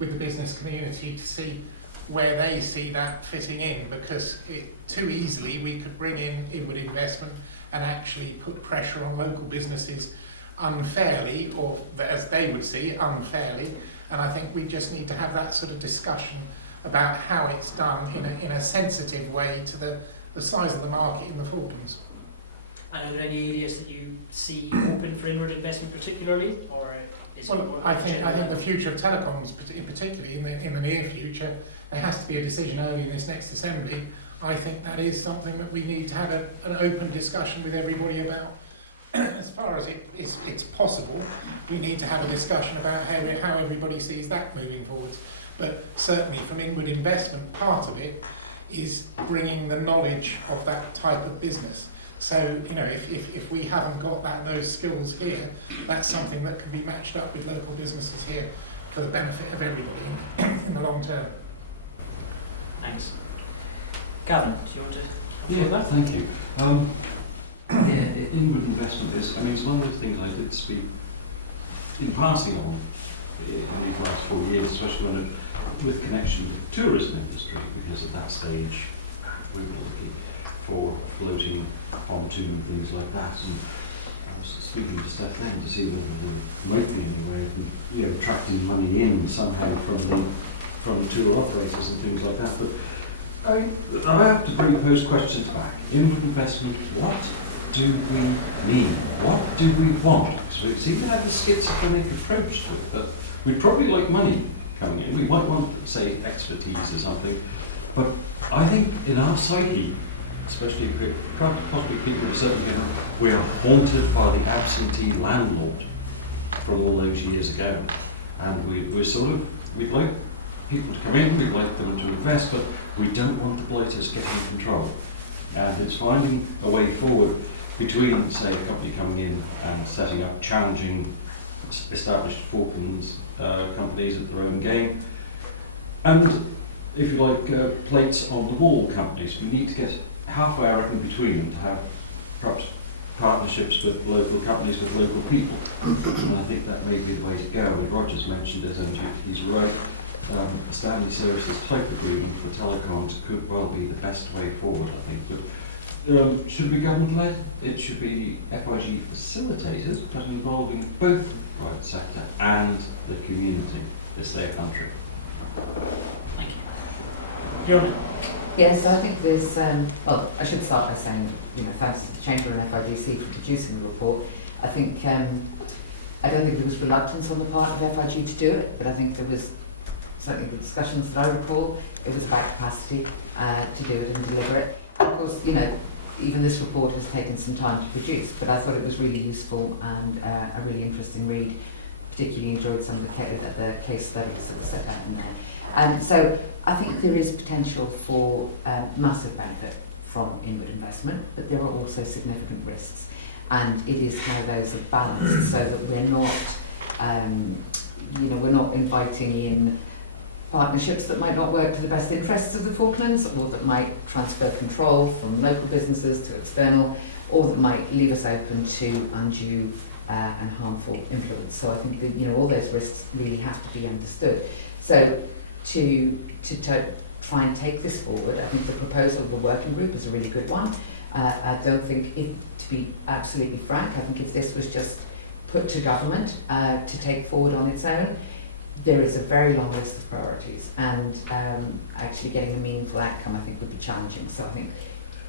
with the business community to see where they see that fitting in, because too easily we could bring in inward investment and actually put pressure on local businesses unfairly, or as they would see, unfairly. And I think we just need to have that sort of discussion about how it's done in a sensitive way to the size of the market in the Falklands. And are there any areas that you see open for inward investment particularly, or is it more I think the future of telecoms, particularly in the near future, there has to be a decision early in this next assembly. I think that is something that we need to have an open discussion with everybody about. As far as it's possible, we need to have a discussion about how everybody sees that moving forwards. But certainly from inward investment, part of it is bringing the knowledge of that type of business. So, you know, if we haven't got those skills here, that's something that can be matched up with local businesses here for the benefit of everybody in the long term. Thanks. Gavin, do you want to? Yeah, thank you. Inward investment is, I mean, it's one of the things I did speak in passing on in these last 4 years, especially with connection with the tourism industry, because at that stage we were looking for floating pontoon and things like that. And I was speaking to Steph then to see whether there might be any way of, you know, attracting money in somehow from tour operators and things like that. But I have to bring those questions back. Inward investment, what do we mean? What do we want? Because we seem to have a schizophrenic approach to it, but we'd probably like money coming in. We might want, say, expertise or something. But I think in our psyche, especially if we're possibly people of a certain age, we are haunted by the absentee landlord from all those years ago. And we'd like people to come in, we'd like them to invest, but we don't want the blighters getting control. And it's finding a way forward between, say, a company coming in and setting up challenging established Falklands companies at their own game, and, if you like, plates on the wall companies. We need to get halfway, I reckon, between them to have perhaps partnerships with local companies, with local people. And I think that may be the way to go. And Roger's mentioned it, and he's right. A Stanley Services type agreement for telecoms could well be the best way forward, I think. But should be government-led. It should be FIG facilitators, but involving both the private sector and the community. It's their country. Thank you. Fiona? Yes, I think there's, well, I should start by saying, you know, thanks to the Chamber and FIGC for producing the report. I think, I don't think there was reluctance on the part of FIG to do it, but I think there was, certainly the discussions that I recall, it was about capacity to do it and deliver it. Of course, you know, even this report has taken some time to produce, but I thought it was really useful and a really interesting read. Particularly enjoyed some of the case studies that were set out in there. So I think there is potential for massive benefit from inward investment, but there are also significant risks. And it is how those are balanced so that we're not, we're not inviting in partnerships that might not work to the best interests of the Falklands, or that might transfer control from local businesses to external, or that might leave us open to undue and harmful influence. So I think that all those risks really have to be understood. So to try and take this forward, I think the proposal of the working group is a really good one. I don't think it, to be absolutely frank, I think if this was just put to government to take forward on its own, there is a very long list of priorities, and actually getting a meaningful outcome I think would be challenging. So I think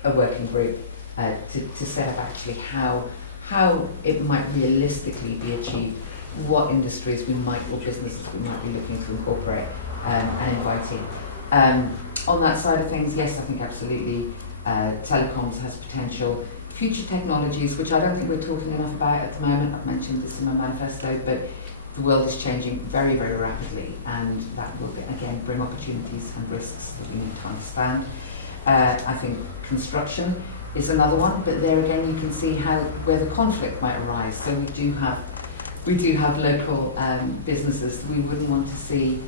a working group to set up actually how it might realistically be achieved, what industries we might, or businesses we might be looking to incorporate and invite in. On that side of things, yes, I think absolutely telecoms has potential. Future technologies, which I don't think we're talking enough about at the moment, I've mentioned this in my manifesto, but the world is changing very, very rapidly, and that will again bring opportunities and risks that we need to understand. I think construction is another one, but there again you can see where the conflict might arise. So we do have local businesses we wouldn't want to see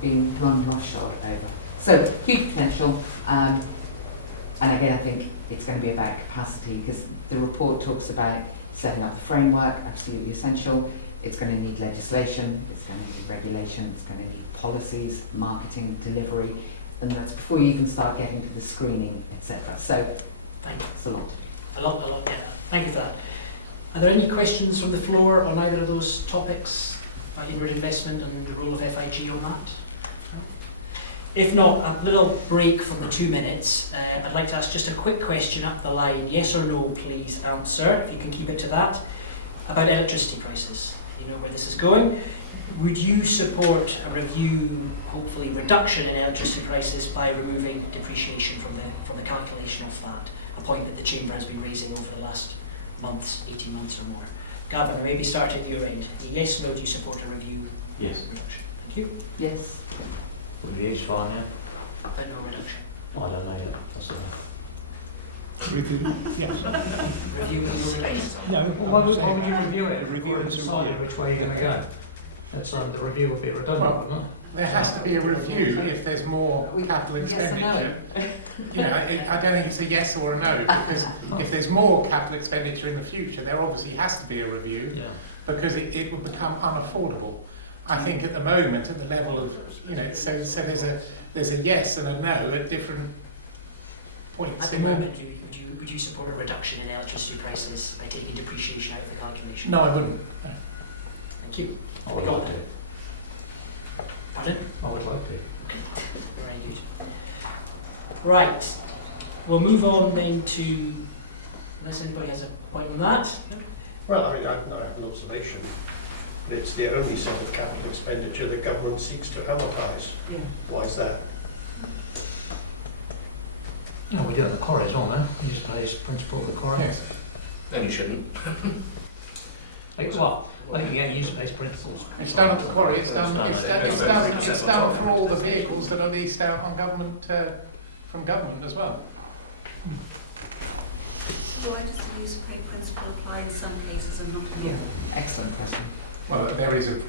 being run roughshod over. So huge potential, and again I think it's going to be about capacity, because the report talks about setting up the framework, absolutely essential. It's going to need legislation, it's going to need regulation, it's going to need policies, marketing, delivery, and that's before you even start getting to the screening, etc. So, thank you. It's a lot. A lot, yeah. Thank you for that. Are there any questions from the floor on either of those topics, about inward investment and the role of FIG on that? No? If not, a little break from the 2 minutes. I'd like to ask just a quick question up the line. Yes or no, please answer, if you can keep it to that, about electricity prices. You know where this is going. Would you support a review, hopefully reduction in electricity prices by removing depreciation from the calculation of that? A point that the Chamber has been raising over the last months, 18 months or more. Gavin, maybe start at your end. Yes or no, do you support a review? Yes. Reduction. Thank you. Yes. Review's fine, yeah. But no reduction. I don't know yet. That's Yes. Review and no reduction. No, why would you review it? Review and decide which way you're going to go. That's the review would be redundant, wouldn't it? There has to be a review if there's more capital expenditure. I don't think it's a yes or a no, because if there's more capital expenditure in the future, there obviously has to be a review, because it would become unaffordable. I think at the moment, at the level of, so there's a yes and a no at different points. At the moment, would you support a reduction in electricity prices by taking depreciation out of the calculation? No, I wouldn't. No. Thank you. I would like to. Pardon? I would like to. Okay, very good. Right, we'll move on then to, unless anybody has a point on that. Well, I have an observation. It's the only set of capital expenditure the government seeks to amortise. Yeah. Why is that? No, we do it in the quarry as well, no? You just pays principal of the quarry. Yes. Then you shouldn't. Like what? I think you get user-based principles. It's done at the quarry. It's done for all the vehicles that are leased out on government from government as well. So why does the user pay principle apply in some cases and not in others? Excellent question. Well, there is a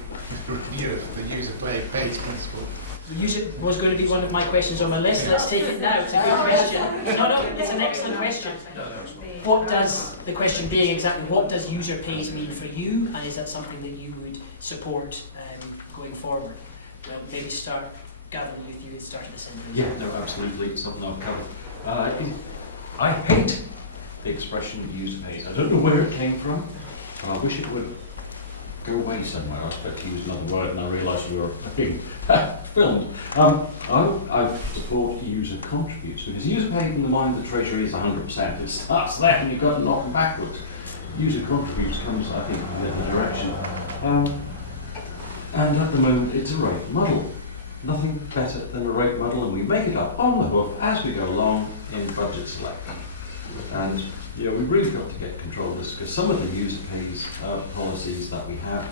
review of the user based principle. It was going to be one of my questions on my list. Let's take it now. It's a good question. No, it's an excellent question. What does, the question being exactly, what does user pays mean for you, and is that something that you would support going forward? Well, maybe start, Gavin, with you at the start of this interview. Yeah, no, absolutely. It's something I've covered. I hate the expression user pays. I don't know where it came from, and I wish it would go away somewhere. I expect to use another word, and I realise you were being filmed. I support user contributes, because user pay in the mind of the Treasury is 100%. It starts there, and you've got to knock them backwards. User contributes comes, I think, in the direction. And at the moment, it's a rate model. Nothing better than a rate model, and we make it up on the hoof as we go along, in budget select. And we've really got to get control of this, because some of the user pays policies that we have,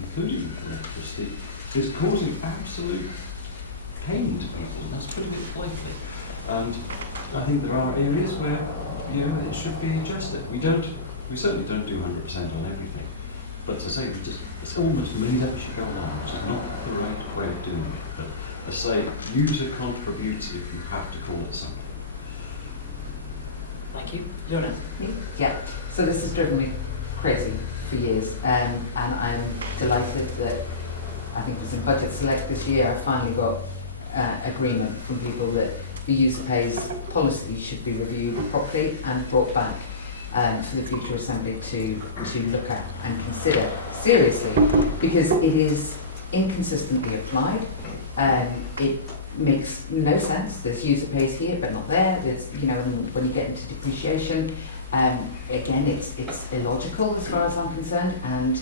including electricity, is causing absolute pain to people. That's putting it politely. And I think there are areas where it should be adjusted. We certainly don't do 100% on everything. But as I say, it's almost made up as you go along, which is not the right way of doing it. But as I say, user contributes if you have to call it something. Thank you. Leona? Yeah, so this has driven me crazy for years, and I'm delighted that I think it was in Budget Select this year I finally got agreement from people that the user pays policy should be reviewed properly and brought back for the future Assembly to look at and consider seriously, because it is inconsistently applied. It makes no sense. There's user pays here but not there. There's, when you get into depreciation, again, it's illogical as far as I'm concerned. And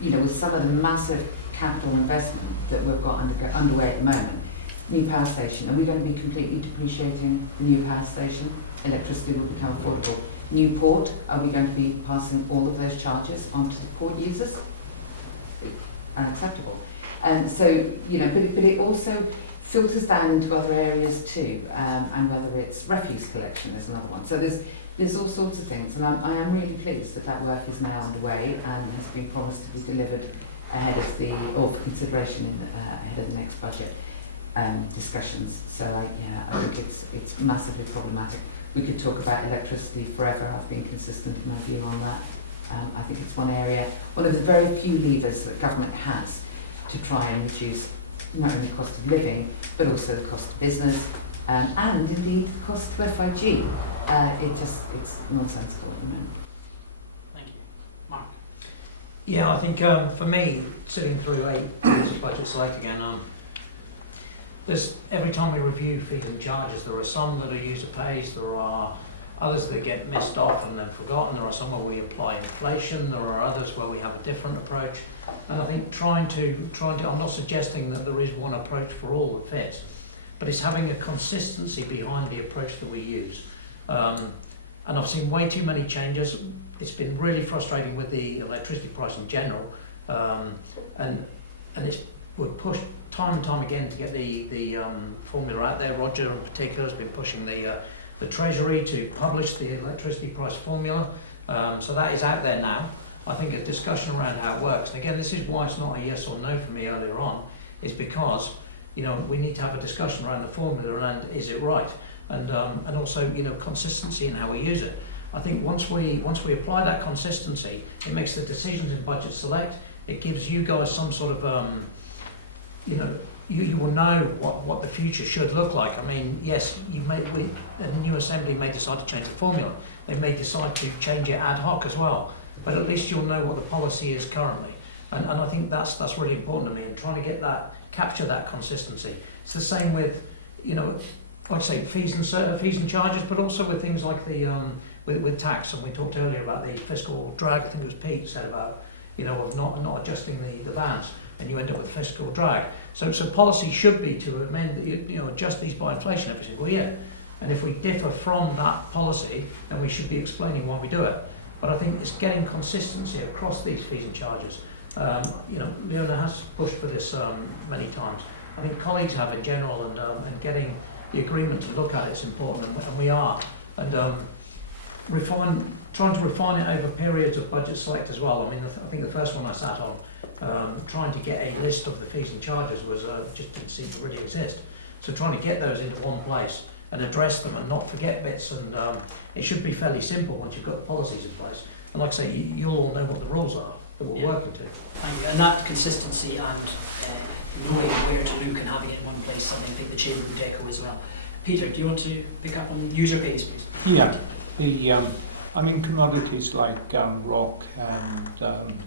with some of the massive capital investment that we've got underway at the moment, new power station, are we going to be completely depreciating the new power station? Electricity will become affordable. New port, are we going to be passing all of those charges onto the port users? Unacceptable. And so, but it also filters down into other areas too, and whether it's refuse collection is another one. So there's all sorts of things, and I am really pleased that work is now underway and has been promised to be delivered ahead of for consideration ahead of the next budget discussions. So I think it's massively problematic. We could talk about electricity forever. I've been consistent in my view on that. I think it's one of the very few levers that government has to try and reduce not only the cost of living, but also the cost of business, and indeed the cost of FIG. It's nonsensical at the moment. Thank you. Mark? Yeah, I think for me, sitting through 8 years of Budget Select again, there's, every time we review fees and charges, there are some that are user pays, there are others that get missed off and then forgotten, there are some where we apply inflation, there are others where we have a different approach. And I think trying to, I'm not suggesting that there is one approach for all that fits, but it's having a consistency behind the approach that we use. And I've seen way too many changes. It's been really frustrating with the electricity price in general, and we're pushed time and time again to get the formula out there. Roger in particular has been pushing the Treasury to publish the electricity price formula, so that is out there now. I think a discussion around how it works, and again, this is why it's not a yes or no for me earlier on, is because we need to have a discussion around the formula and is it right, and also consistency in how we use it. I think once we apply that consistency, it makes the decisions in Budget Select. It gives you guys some sort of you will know what the future should look like. I mean, yes, the new Assembly may decide to change the formula. They may decide to change it ad hoc as well. But at least you'll know what the policy is currently. And I think that's really important to me, and trying to capture that consistency. It's the same with, I'd say fees and charges, but also with things like the with tax. And we talked earlier about the fiscal drag. I think it was Pete said about of not adjusting the bands, and you end up with fiscal drag. So policy should be to amend, adjust these by inflation every single year. And if we differ from that policy, then we should be explaining why we do it. But I think it's getting consistency across these fees and charges. Leona has pushed for this many times. I think colleagues have in general, and getting the agreement to look at it is important, and we are. And trying to refine it over periods of Budget Select as well. I mean, I think the first one I sat on, trying to get a list of the fees and charges was just didn't seem to really exist. So trying to get those into one place and address them and not forget bits, and it should be fairly simple once you've got policies in place. And like I say, you'll all know what the rules are that we're working to. Thank you. And that consistency and knowing where to look and having it in one place, something I think the Chamber would echo as well. Peter, do you want to pick up on user pays, please? Yeah, commodities like rock and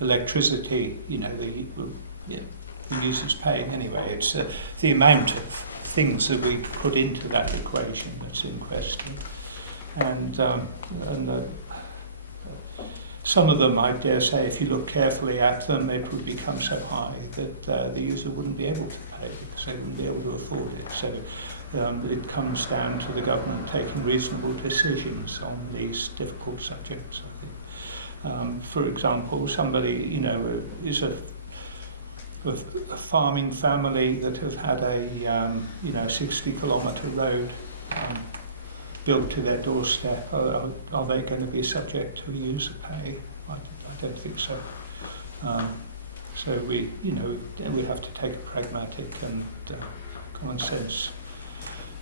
electricity, the users pay anyway. It's the amount of things that we put into that equation that's in question, and some of them, I dare say, if you look carefully at them, it would become so high that the user wouldn't be able to pay because they wouldn't be able to afford it. So it comes down to the government taking reasonable decisions on these difficult subjects, I think. For example, somebody, you know, is a farming family that have had a, 60-kilometre road built to their doorstep. Are they going to be subject to user pay? I don't think so. So we have to take a pragmatic and common sense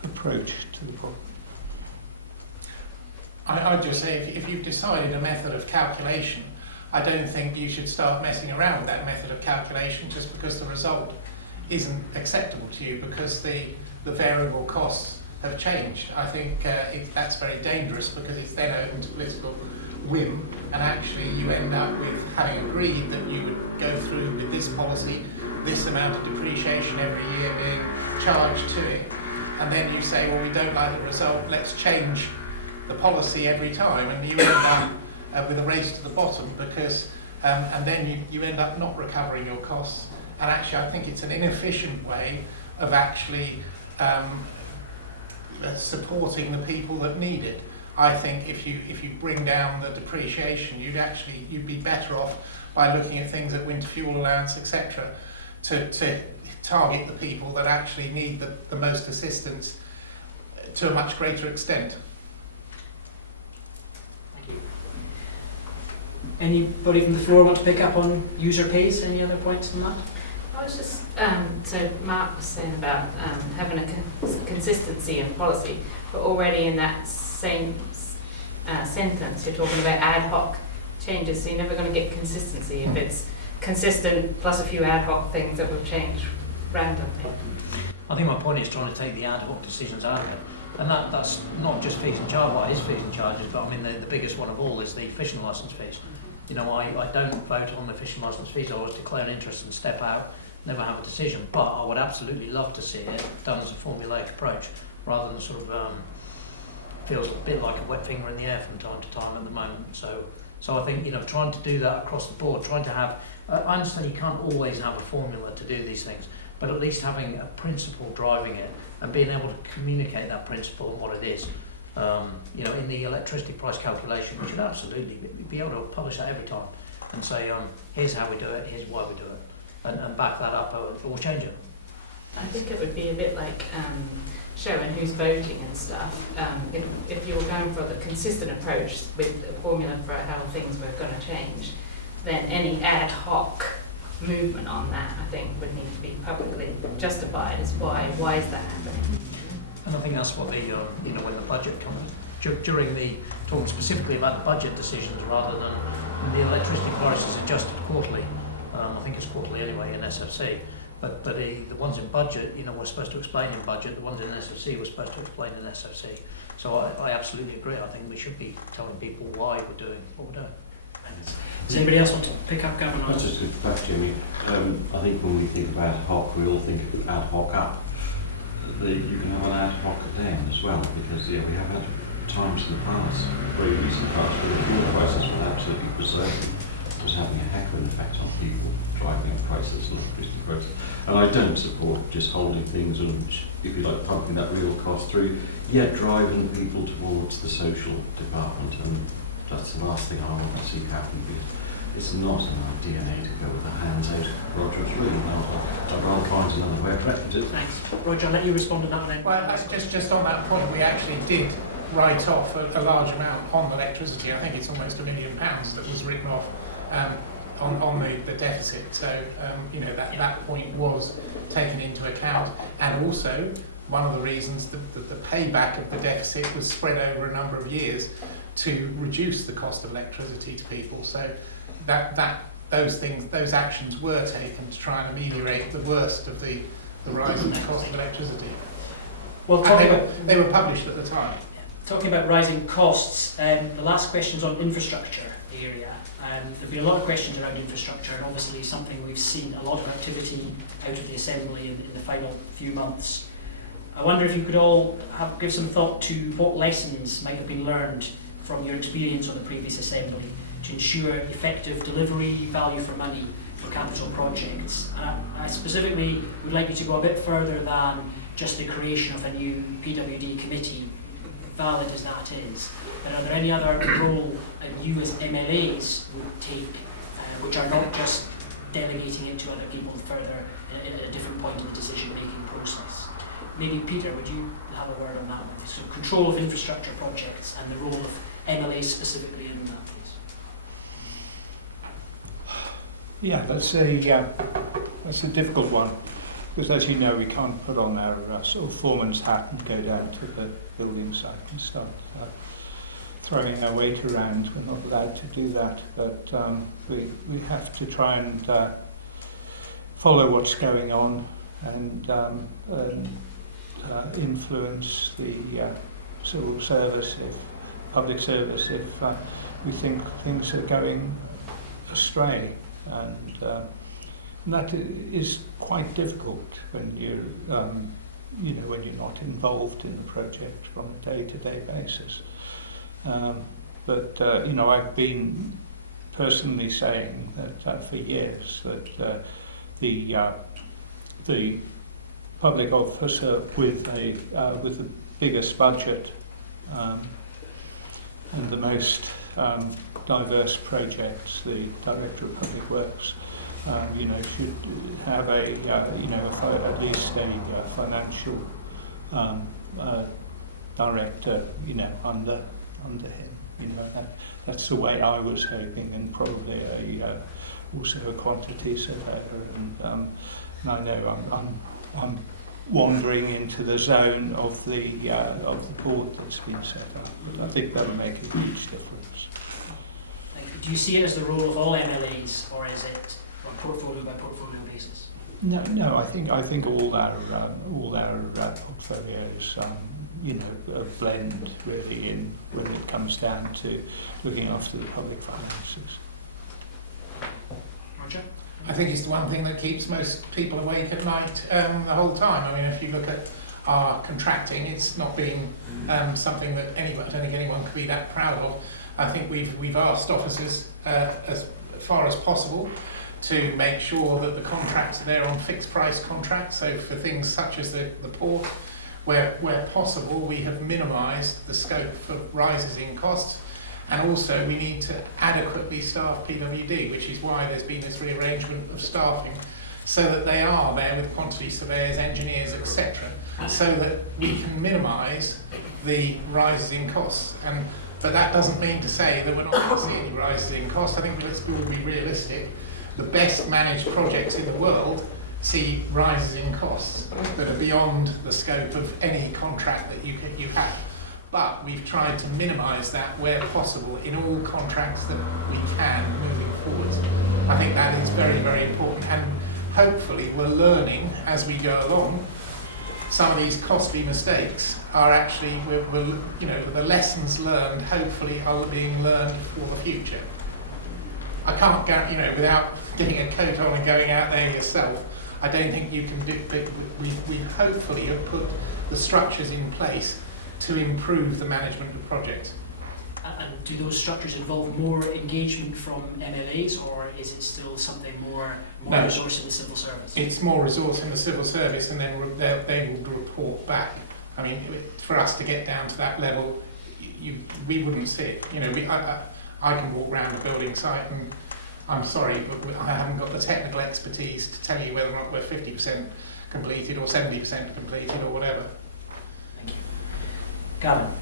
approach to the problem. I'd just say if you've decided a method of calculation, I don't think you should start messing around with that method of calculation just because the result isn't acceptable to you because the variable costs have changed. I think that's very dangerous because it's then open to political whim, and actually you end up with having agreed that you would go through with this policy, this amount of depreciation every year being charged to it, and then you say, well, we don't like the result, let's change the policy every time, and you end up with a race to the bottom because, and then you end up not recovering your costs. And actually, I think it's an inefficient way of actually supporting the people that need it. I think if you bring down the depreciation, you'd be better off by looking at things like winter fuel allowance, etc., to target the people that actually need the most assistance to a much greater extent. Thank you. Anybody from the floor want to pick up on user pays? Any other points on that? I was just, so Mark was saying about having a consistency in policy, but already in that same sentence you're talking about ad hoc changes, so you're never going to get consistency if it's consistent plus a few ad hoc things that will change randomly. I think my point is trying to take the ad hoc decisions out of it. And that's not just fees and charges, well, it is fees and charges, but I mean the biggest one of all is the fishing licence fees. You know, I don't vote on the fishing licence fees. I always declare an interest and step out, never have a decision, but I would absolutely love to see it done as a formulaic approach rather than sort of feels a bit like a wet finger in the air from time to time at the moment. So I think, you know, trying to do that across the board, trying to have, I understand you can't always have a formula to do these things, but at least having a principle driving it and being able to communicate that principle and what it is. You know, in the electricity price calculation, we should absolutely be able to publish that every time and say, here's how we do it, here's why we do it, and back that up or change it. I think it would be a bit like showing who's voting and stuff. If you were going for the consistent approach with a formula for how things were going to change, then any ad hoc movement on that, I think, would need to be publicly justified as why is that happening. And I think that's what the, you know, when the budget comes, during the, talking specifically about the budget decisions rather than when the electricity prices adjusted quarterly, I think it's quarterly anyway in SFC, but the ones in budget, you know, we're supposed to explain in budget, the ones in SFC we're supposed to explain in SFC. So I absolutely agree, I think we should be telling people why we're doing what we're doing. Does anybody else want to pick up, Gavin? That's just a fact, Jimmy. I think when we think of ad hoc, we all think of ad hoc up. You can have an ad hoc down as well, because we have had times in the past, very recent past, where the fuel prices were absolutely preserved. It was having a heck of an effect on people, driving up prices and electricity prices. And I don't support just holding things and, if you like, pumping that real cost through, yet driving people towards the social department. And that's the last thing I want to see happen. It's not in our DNA to go with the hands out. Roger, it's really not. I'd rather find another way around it. Thanks. Roger, I'll let you respond to that and then. Well, just on that point, we actually did write off a large amount on electricity. I think it's almost £1 million that was written off on the deficit. So, you know, that point was taken into account. And also, one of the reasons that the payback of the deficit was spread over a number of years to reduce the cost of electricity to people. So those actions were taken to try and ameliorate the worst of the rise in the cost of electricity. Well, they were published at the time. Talking about rising costs, the last question's on infrastructure area. There've been a lot of questions around infrastructure, and obviously something we've seen a lot of activity out of the Assembly in the final few months. I wonder if you could all give some thought to what lessons might have been learned from your experience on the previous Assembly to ensure effective delivery, value for money, for capital projects. And I specifically would like you to go a bit further than just the creation of a new PWD committee, valid as that is. But are there any other role you as MLAs would take, which are not just delegating it to other people further at a different point in the decision-making process? Maybe Peter, would you have a word on that one? So control of infrastructure projects and the role of MLAs specifically in that case. Yeah, that's a difficult one, because as you know, we can't put on our sort of foreman's hat and go down to the building site and start throwing our weight around. We're not allowed to do that, but we have to try and follow what's going on and influence the civil service, public service, if we think things are going astray. And that is quite difficult when you're, when you're not involved in the project from a day-to-day basis. But I've been personally saying that for years that the public officer with the biggest budget and the most diverse projects, the Director of Public Works, should have at least a financial director, under him. That's the way I was hoping, and probably also a quantity surveyor. And I know I'm wandering into the zone of the board that's been set up, but I think that would make a huge difference. Thank you. Do you see it as the role of all MLAs, or is it on portfolio by portfolio basis? No. I think all our portfolios, blend really in when it comes down to looking after the public finances. Roger? I think it's the one thing that keeps most people awake at night the whole time. I mean, if you look at our contracting, it's not being something that I don't think anyone could be that proud of. I think we've asked officers as far as possible to make sure that the contracts are there on fixed price contracts. So for things such as the port, where possible, we have minimised the scope for rises in costs. And also we need to adequately staff PWD, which is why there's been this rearrangement of staffing, so that they are there with quantity surveyors, engineers, etc., so that we can minimise the rises in costs. But that doesn't mean to say that we're not going to see any rises in costs. I think let's be realistic. The best managed projects in the world see rises in costs that are beyond the scope of any contract that you have. But we've tried to minimise that where possible in all contracts that we can moving forwards. I think that is very, very important, and hopefully we're learning as we go along. Some of these costly mistakes are actually, the lessons learned hopefully are being learned for the future. I can't guarantee, without getting a coat on and going out there yourself, I don't think you can do, but we hopefully have put the structures in place to improve the management of projects. And do those structures involve more engagement from MLAs, or is it still something more No. resource in the civil service? It's more resource in the civil service, and then they will report back. I mean, for us to get down to that level, we wouldn't see it. I can walk around a building site, and I'm sorry, but I haven't got the technical expertise to tell you whether or not we're 50% completed or 70% completed or whatever. Thank you. Gavin?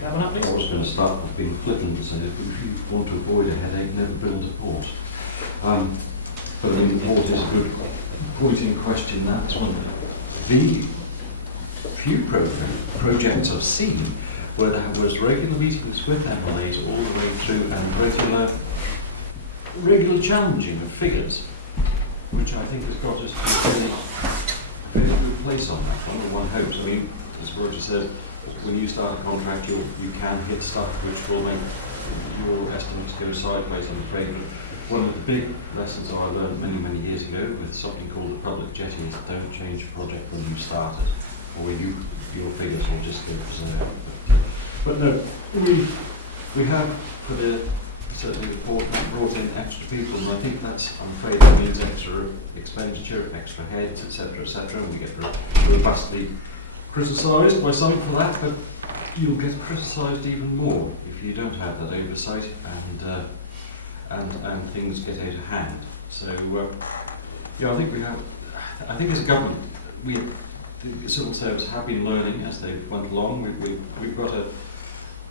Gavin, up, please. I was going to start with being flippant and say, if you want to avoid a headache, never build a port. But I mean, the port is a good point in question. That's one. The few projects I've seen where there was regular meetings with MLAs all the way through, and regular challenging of figures, which I think has got us to a very good place on that one hopes. I mean, as Roger said, when you start a contract, you can hit stuff which will make your estimates go sideways, I'm afraid. But one of the big lessons I learned many years ago with something called the public jetty is don't change a project when you start it, or your figures will just go berserk. But no, we have put a certainly the port brought in extra people, and I think that's, I'm afraid, that means extra expenditure, extra heads, etc., etc. And we get robustly criticised by some for that, but you'll get criticised even more if you don't have that oversight and things get out of hand. So yeah, I think as a government, the civil service have been learning as they went along. We've got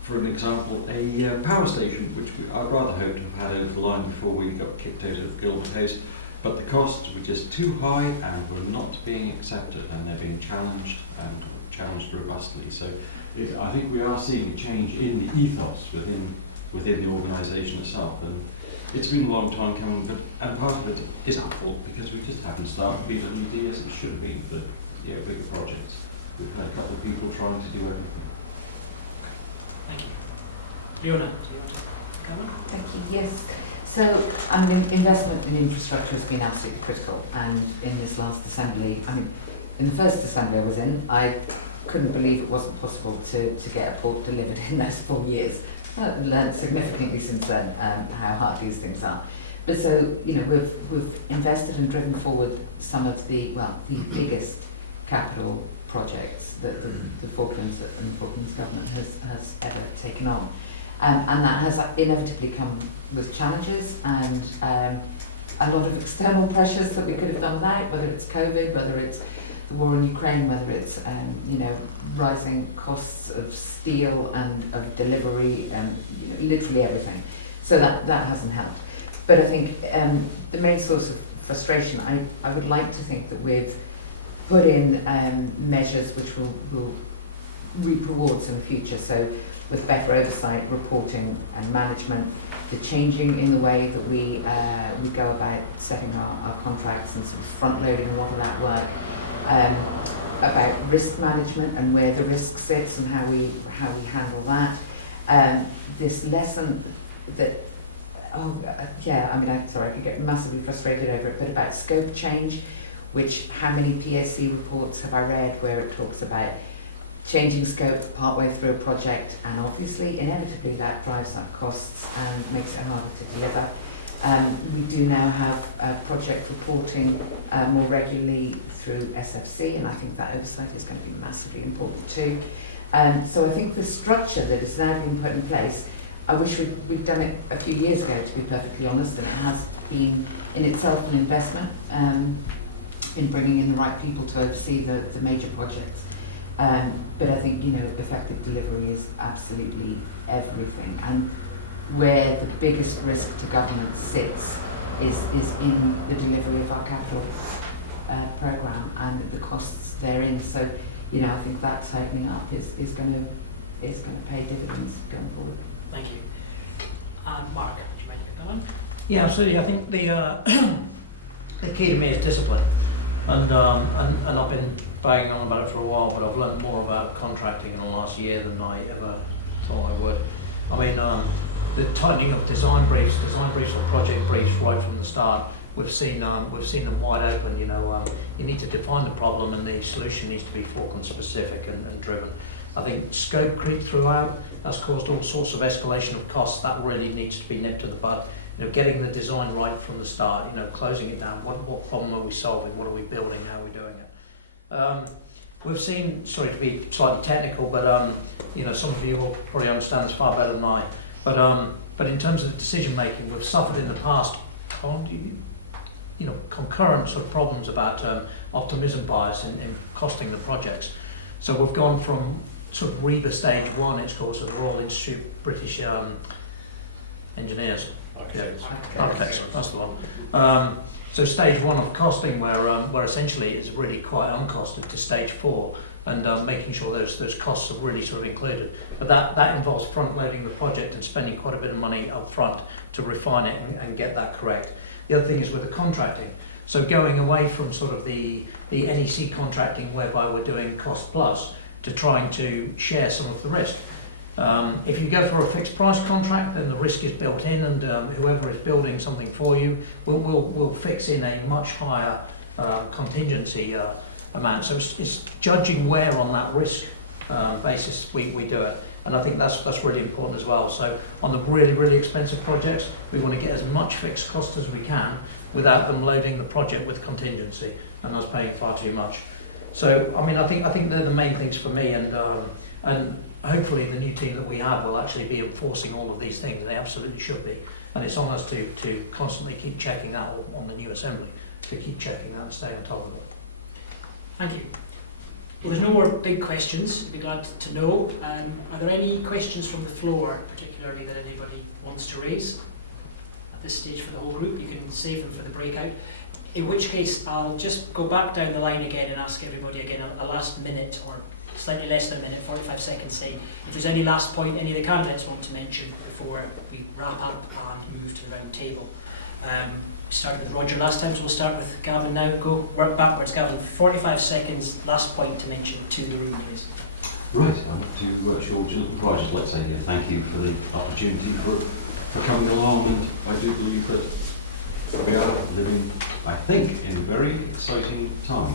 for an example, a power station which I'd rather hoped to have had over the line before we got kicked out of Gilbert House, but the costs were just too high and were not being accepted, and they're being challenged and challenged robustly. So I think we are seeing a change in the ethos within the organisation itself, and it's been a long time coming, and part of it is our fault because we just haven't started BWD as it should have been for bigger projects. We've had a couple of people trying to do everything. Thank you. Leona, do you want to come on? Thank you. Yes. So, investment in infrastructure has been absolutely critical, and in this last assembly, in the first assembly I was in, I couldn't believe it wasn't possible to get a port delivered in those 4 years. I've learned significantly since then how hard these things are. But so, we've invested and driven forward some of the biggest capital projects that the Falklands and the Falklands government has ever taken on. And that has inevitably come with challenges and a lot of external pressures that we could have done without, whether it's COVID, whether it's the war in Ukraine, whether it's rising costs of steel and of delivery and literally everything. So that hasn't helped. But I think the main source of frustration, I would like to think that we've put in measures which will reap rewards in the future. So with better oversight, reporting and management, the changing in the way that we go about setting our contracts and sort of front loading a lot of that work, about risk management and where the risk sits and how we handle that. This lesson that I'm sorry, I could get massively frustrated over it, but about scope change, which how many PSC reports have I read where it talks about changing scope partway through a project, and obviously inevitably that drives up costs and makes it harder to deliver. We do now have project reporting more regularly through SFC, and I think that oversight is going to be massively important too. So I think the structure that is now being put in place, I wish we'd done it a few years ago, to be perfectly honest, and it has been in itself an investment in bringing in the right people to oversee the major projects. But I think, effective delivery is absolutely everything. And where the biggest risk to government sits is in the delivery of our capital programme and the costs therein. So, I think that tightening up is going to pay dividends going forward. Thank you. Mark, would you mind going? Yeah, absolutely. I think the key to me is discipline. And I've been banging on about it for a while, but I've learned more about contracting in the last year than I ever thought I would. The tightening of design briefs or project briefs right from the start, we've seen them wide open. You need to define the problem, and the solution needs to be Falkland specific and driven. I think scope creep throughout, that's caused all sorts of escalation of costs. That really needs to be nipped to the bud. Getting the design right from the start, closing it down. What problem are we solving? What are we building? How are we doing it? We've seen, sorry to be slightly technical, but some of you will probably understand this far better than I. But in terms of decision making, we've suffered in the past concurrent sort of problems about optimism bias in costing the projects. So we've gone from sort of REBA stage 1, it's called, so the Royal Institute British Engineers. Architects, that's the one. So stage 1 of costing, where essentially it's really quite uncosted, to stage 4, and making sure those costs are really sort of included. But that involves front loading the project and spending quite a bit of money up front to refine it and get that correct. The other thing is with the contracting. So going away from sort of the NEC contracting, whereby we're doing cost plus, to trying to share some of the risk. If you go for a fixed price contract, then the risk is built in, and whoever is building something for you will fix in a much higher contingency amount. So it's judging where on that risk basis we do it. And I think that's really important as well. So on the really, really expensive projects, we want to get as much fixed cost as we can without them loading the project with contingency and us paying far too much. So, I mean, I think they're the main things for me, and hopefully the new team that we have will actually be enforcing all of these things. They absolutely should be. And it's on us to constantly keep checking that on the new assembly, to keep checking that and stay on top of it. Thank you. Well, there's no more big questions. I'd be glad to know. Are there any questions from the floor, particularly that anybody wants to raise at this stage for the whole group? You can save them for the breakout. In which case, I'll just go back down the line again and ask everybody again a last minute, or slightly less than a minute, 45 seconds, saying if there's any last point any of the candidates want to mention before we wrap up and move to the round table. We started with Roger last time, so we'll start with Gavin now. Go work backwards, Gavin. 45 seconds, last point to mention to the room, please. Right, I want to show Jonathan Rogers, let's say here, thank you for the opportunity for coming along, and I do believe that we are living, I think, in a very exciting time,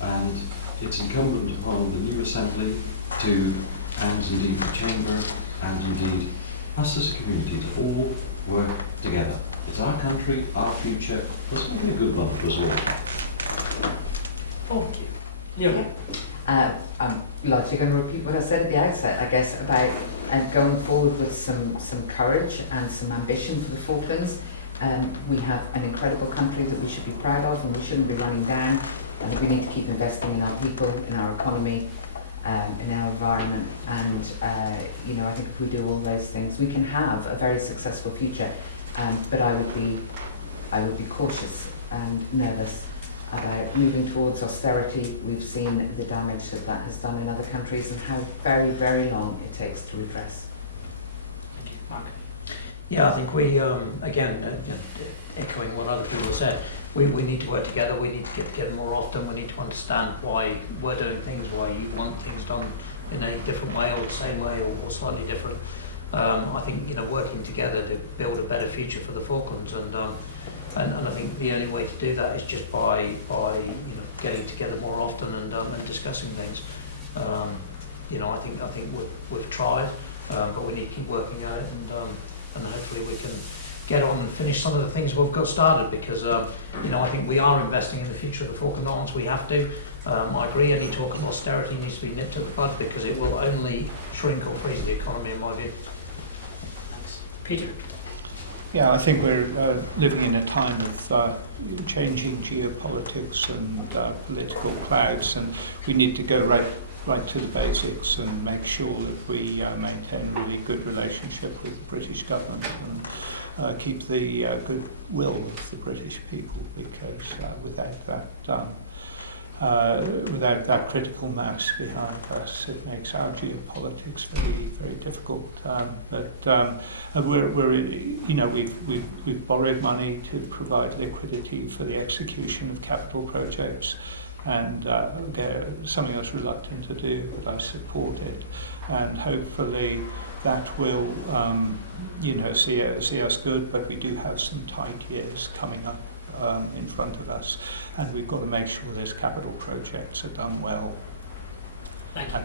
and it's incumbent upon the new Assembly and indeed the Chamber, and indeed us as a community to all work together. It's our country, our future. Let's make it a good one for us all. Thank you. Neil. I'm largely going to repeat what I said at the outset, I guess, about going forward with some courage and some ambition for the Falklands. We have an incredible country that we should be proud of and we shouldn't be running down, and we need to keep investing in our people, in our economy, in our environment, and I think if we do all those things we can have a very successful future. But I would be cautious and nervous about moving towards austerity. We've seen the damage that has done in other countries and how very, very long it takes to redress. Thank you. Mark. Yeah, I think we, again, echoing what other people have said, we need to work together, we need to get together more often, we need to understand why we're doing things, why you want things done in a different way or the same way or slightly different. I think working together to build a better future for the Falklands, and I think the only way to do that is just by getting together more often and discussing things. I think we've tried, but we need to keep working at it, and hopefully we can get on and finish some of the things we've got started, because I think we are investing in the future of the Falkland Islands. We have to. I agree, any talk of austerity needs to be nipped in the bud, because it will only shrink or freeze the economy, in my view. Peter. Yeah, I think we're living in a time of changing geopolitics and political clouds, and we need to go right to the basics and make sure that we maintain a really good relationship with the British government and keep the goodwill of the British people, because without that critical mass behind us, it makes our geopolitics very, very difficult. We've borrowed money to provide liquidity for the execution of capital projects, and something I was reluctant to do, but I support it, and hopefully that will see us good. But we do have some tight years coming up in front of us, and we've got to make sure those capital projects are done well. Thank you.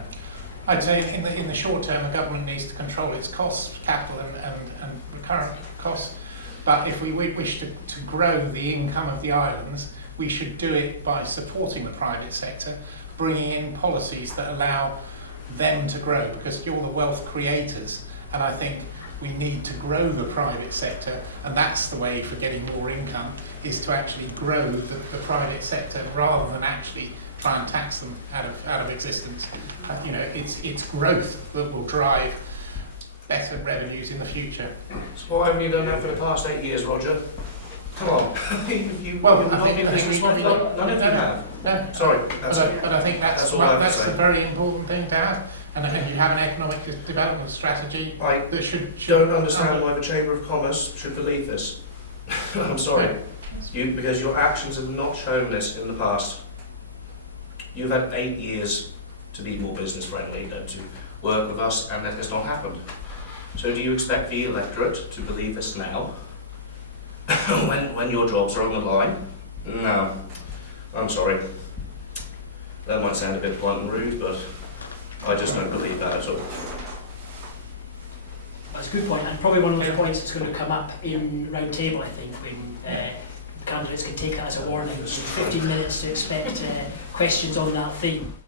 I'd say in the short term, the government needs to control its costs, capital and recurrent costs. But if we wish to grow the income of the islands, we should do it by supporting the private sector, bringing in policies that allow them to grow, because you're the wealth creators, and I think we need to grow the private sector, and that's the way for getting more income, is to actually grow the private sector rather than actually try and tax them out of existence. It's growth that will drive better revenues in the future. So why haven't you done that for the past 8 years, Roger? Come on. I think none of you have. No. Sorry, But I think that's a very important thing to have. And I think you have an economic development strategy that should don't understand why the Chamber of Commerce should believe this. I'm sorry. Because your actions have not shown this in the past. You've had 8 years to be more business friendly and to work with us, and that has not happened. So do you expect the electorate to believe this now? when your jobs are on the line? No. I'm sorry. That might sound a bit blunt and rude, but I just don't believe that at all. That's a good point, and probably one of the points that's going to come up in round table, I think, when candidates can take that as a warning. So 15 minutes to expect questions on that theme.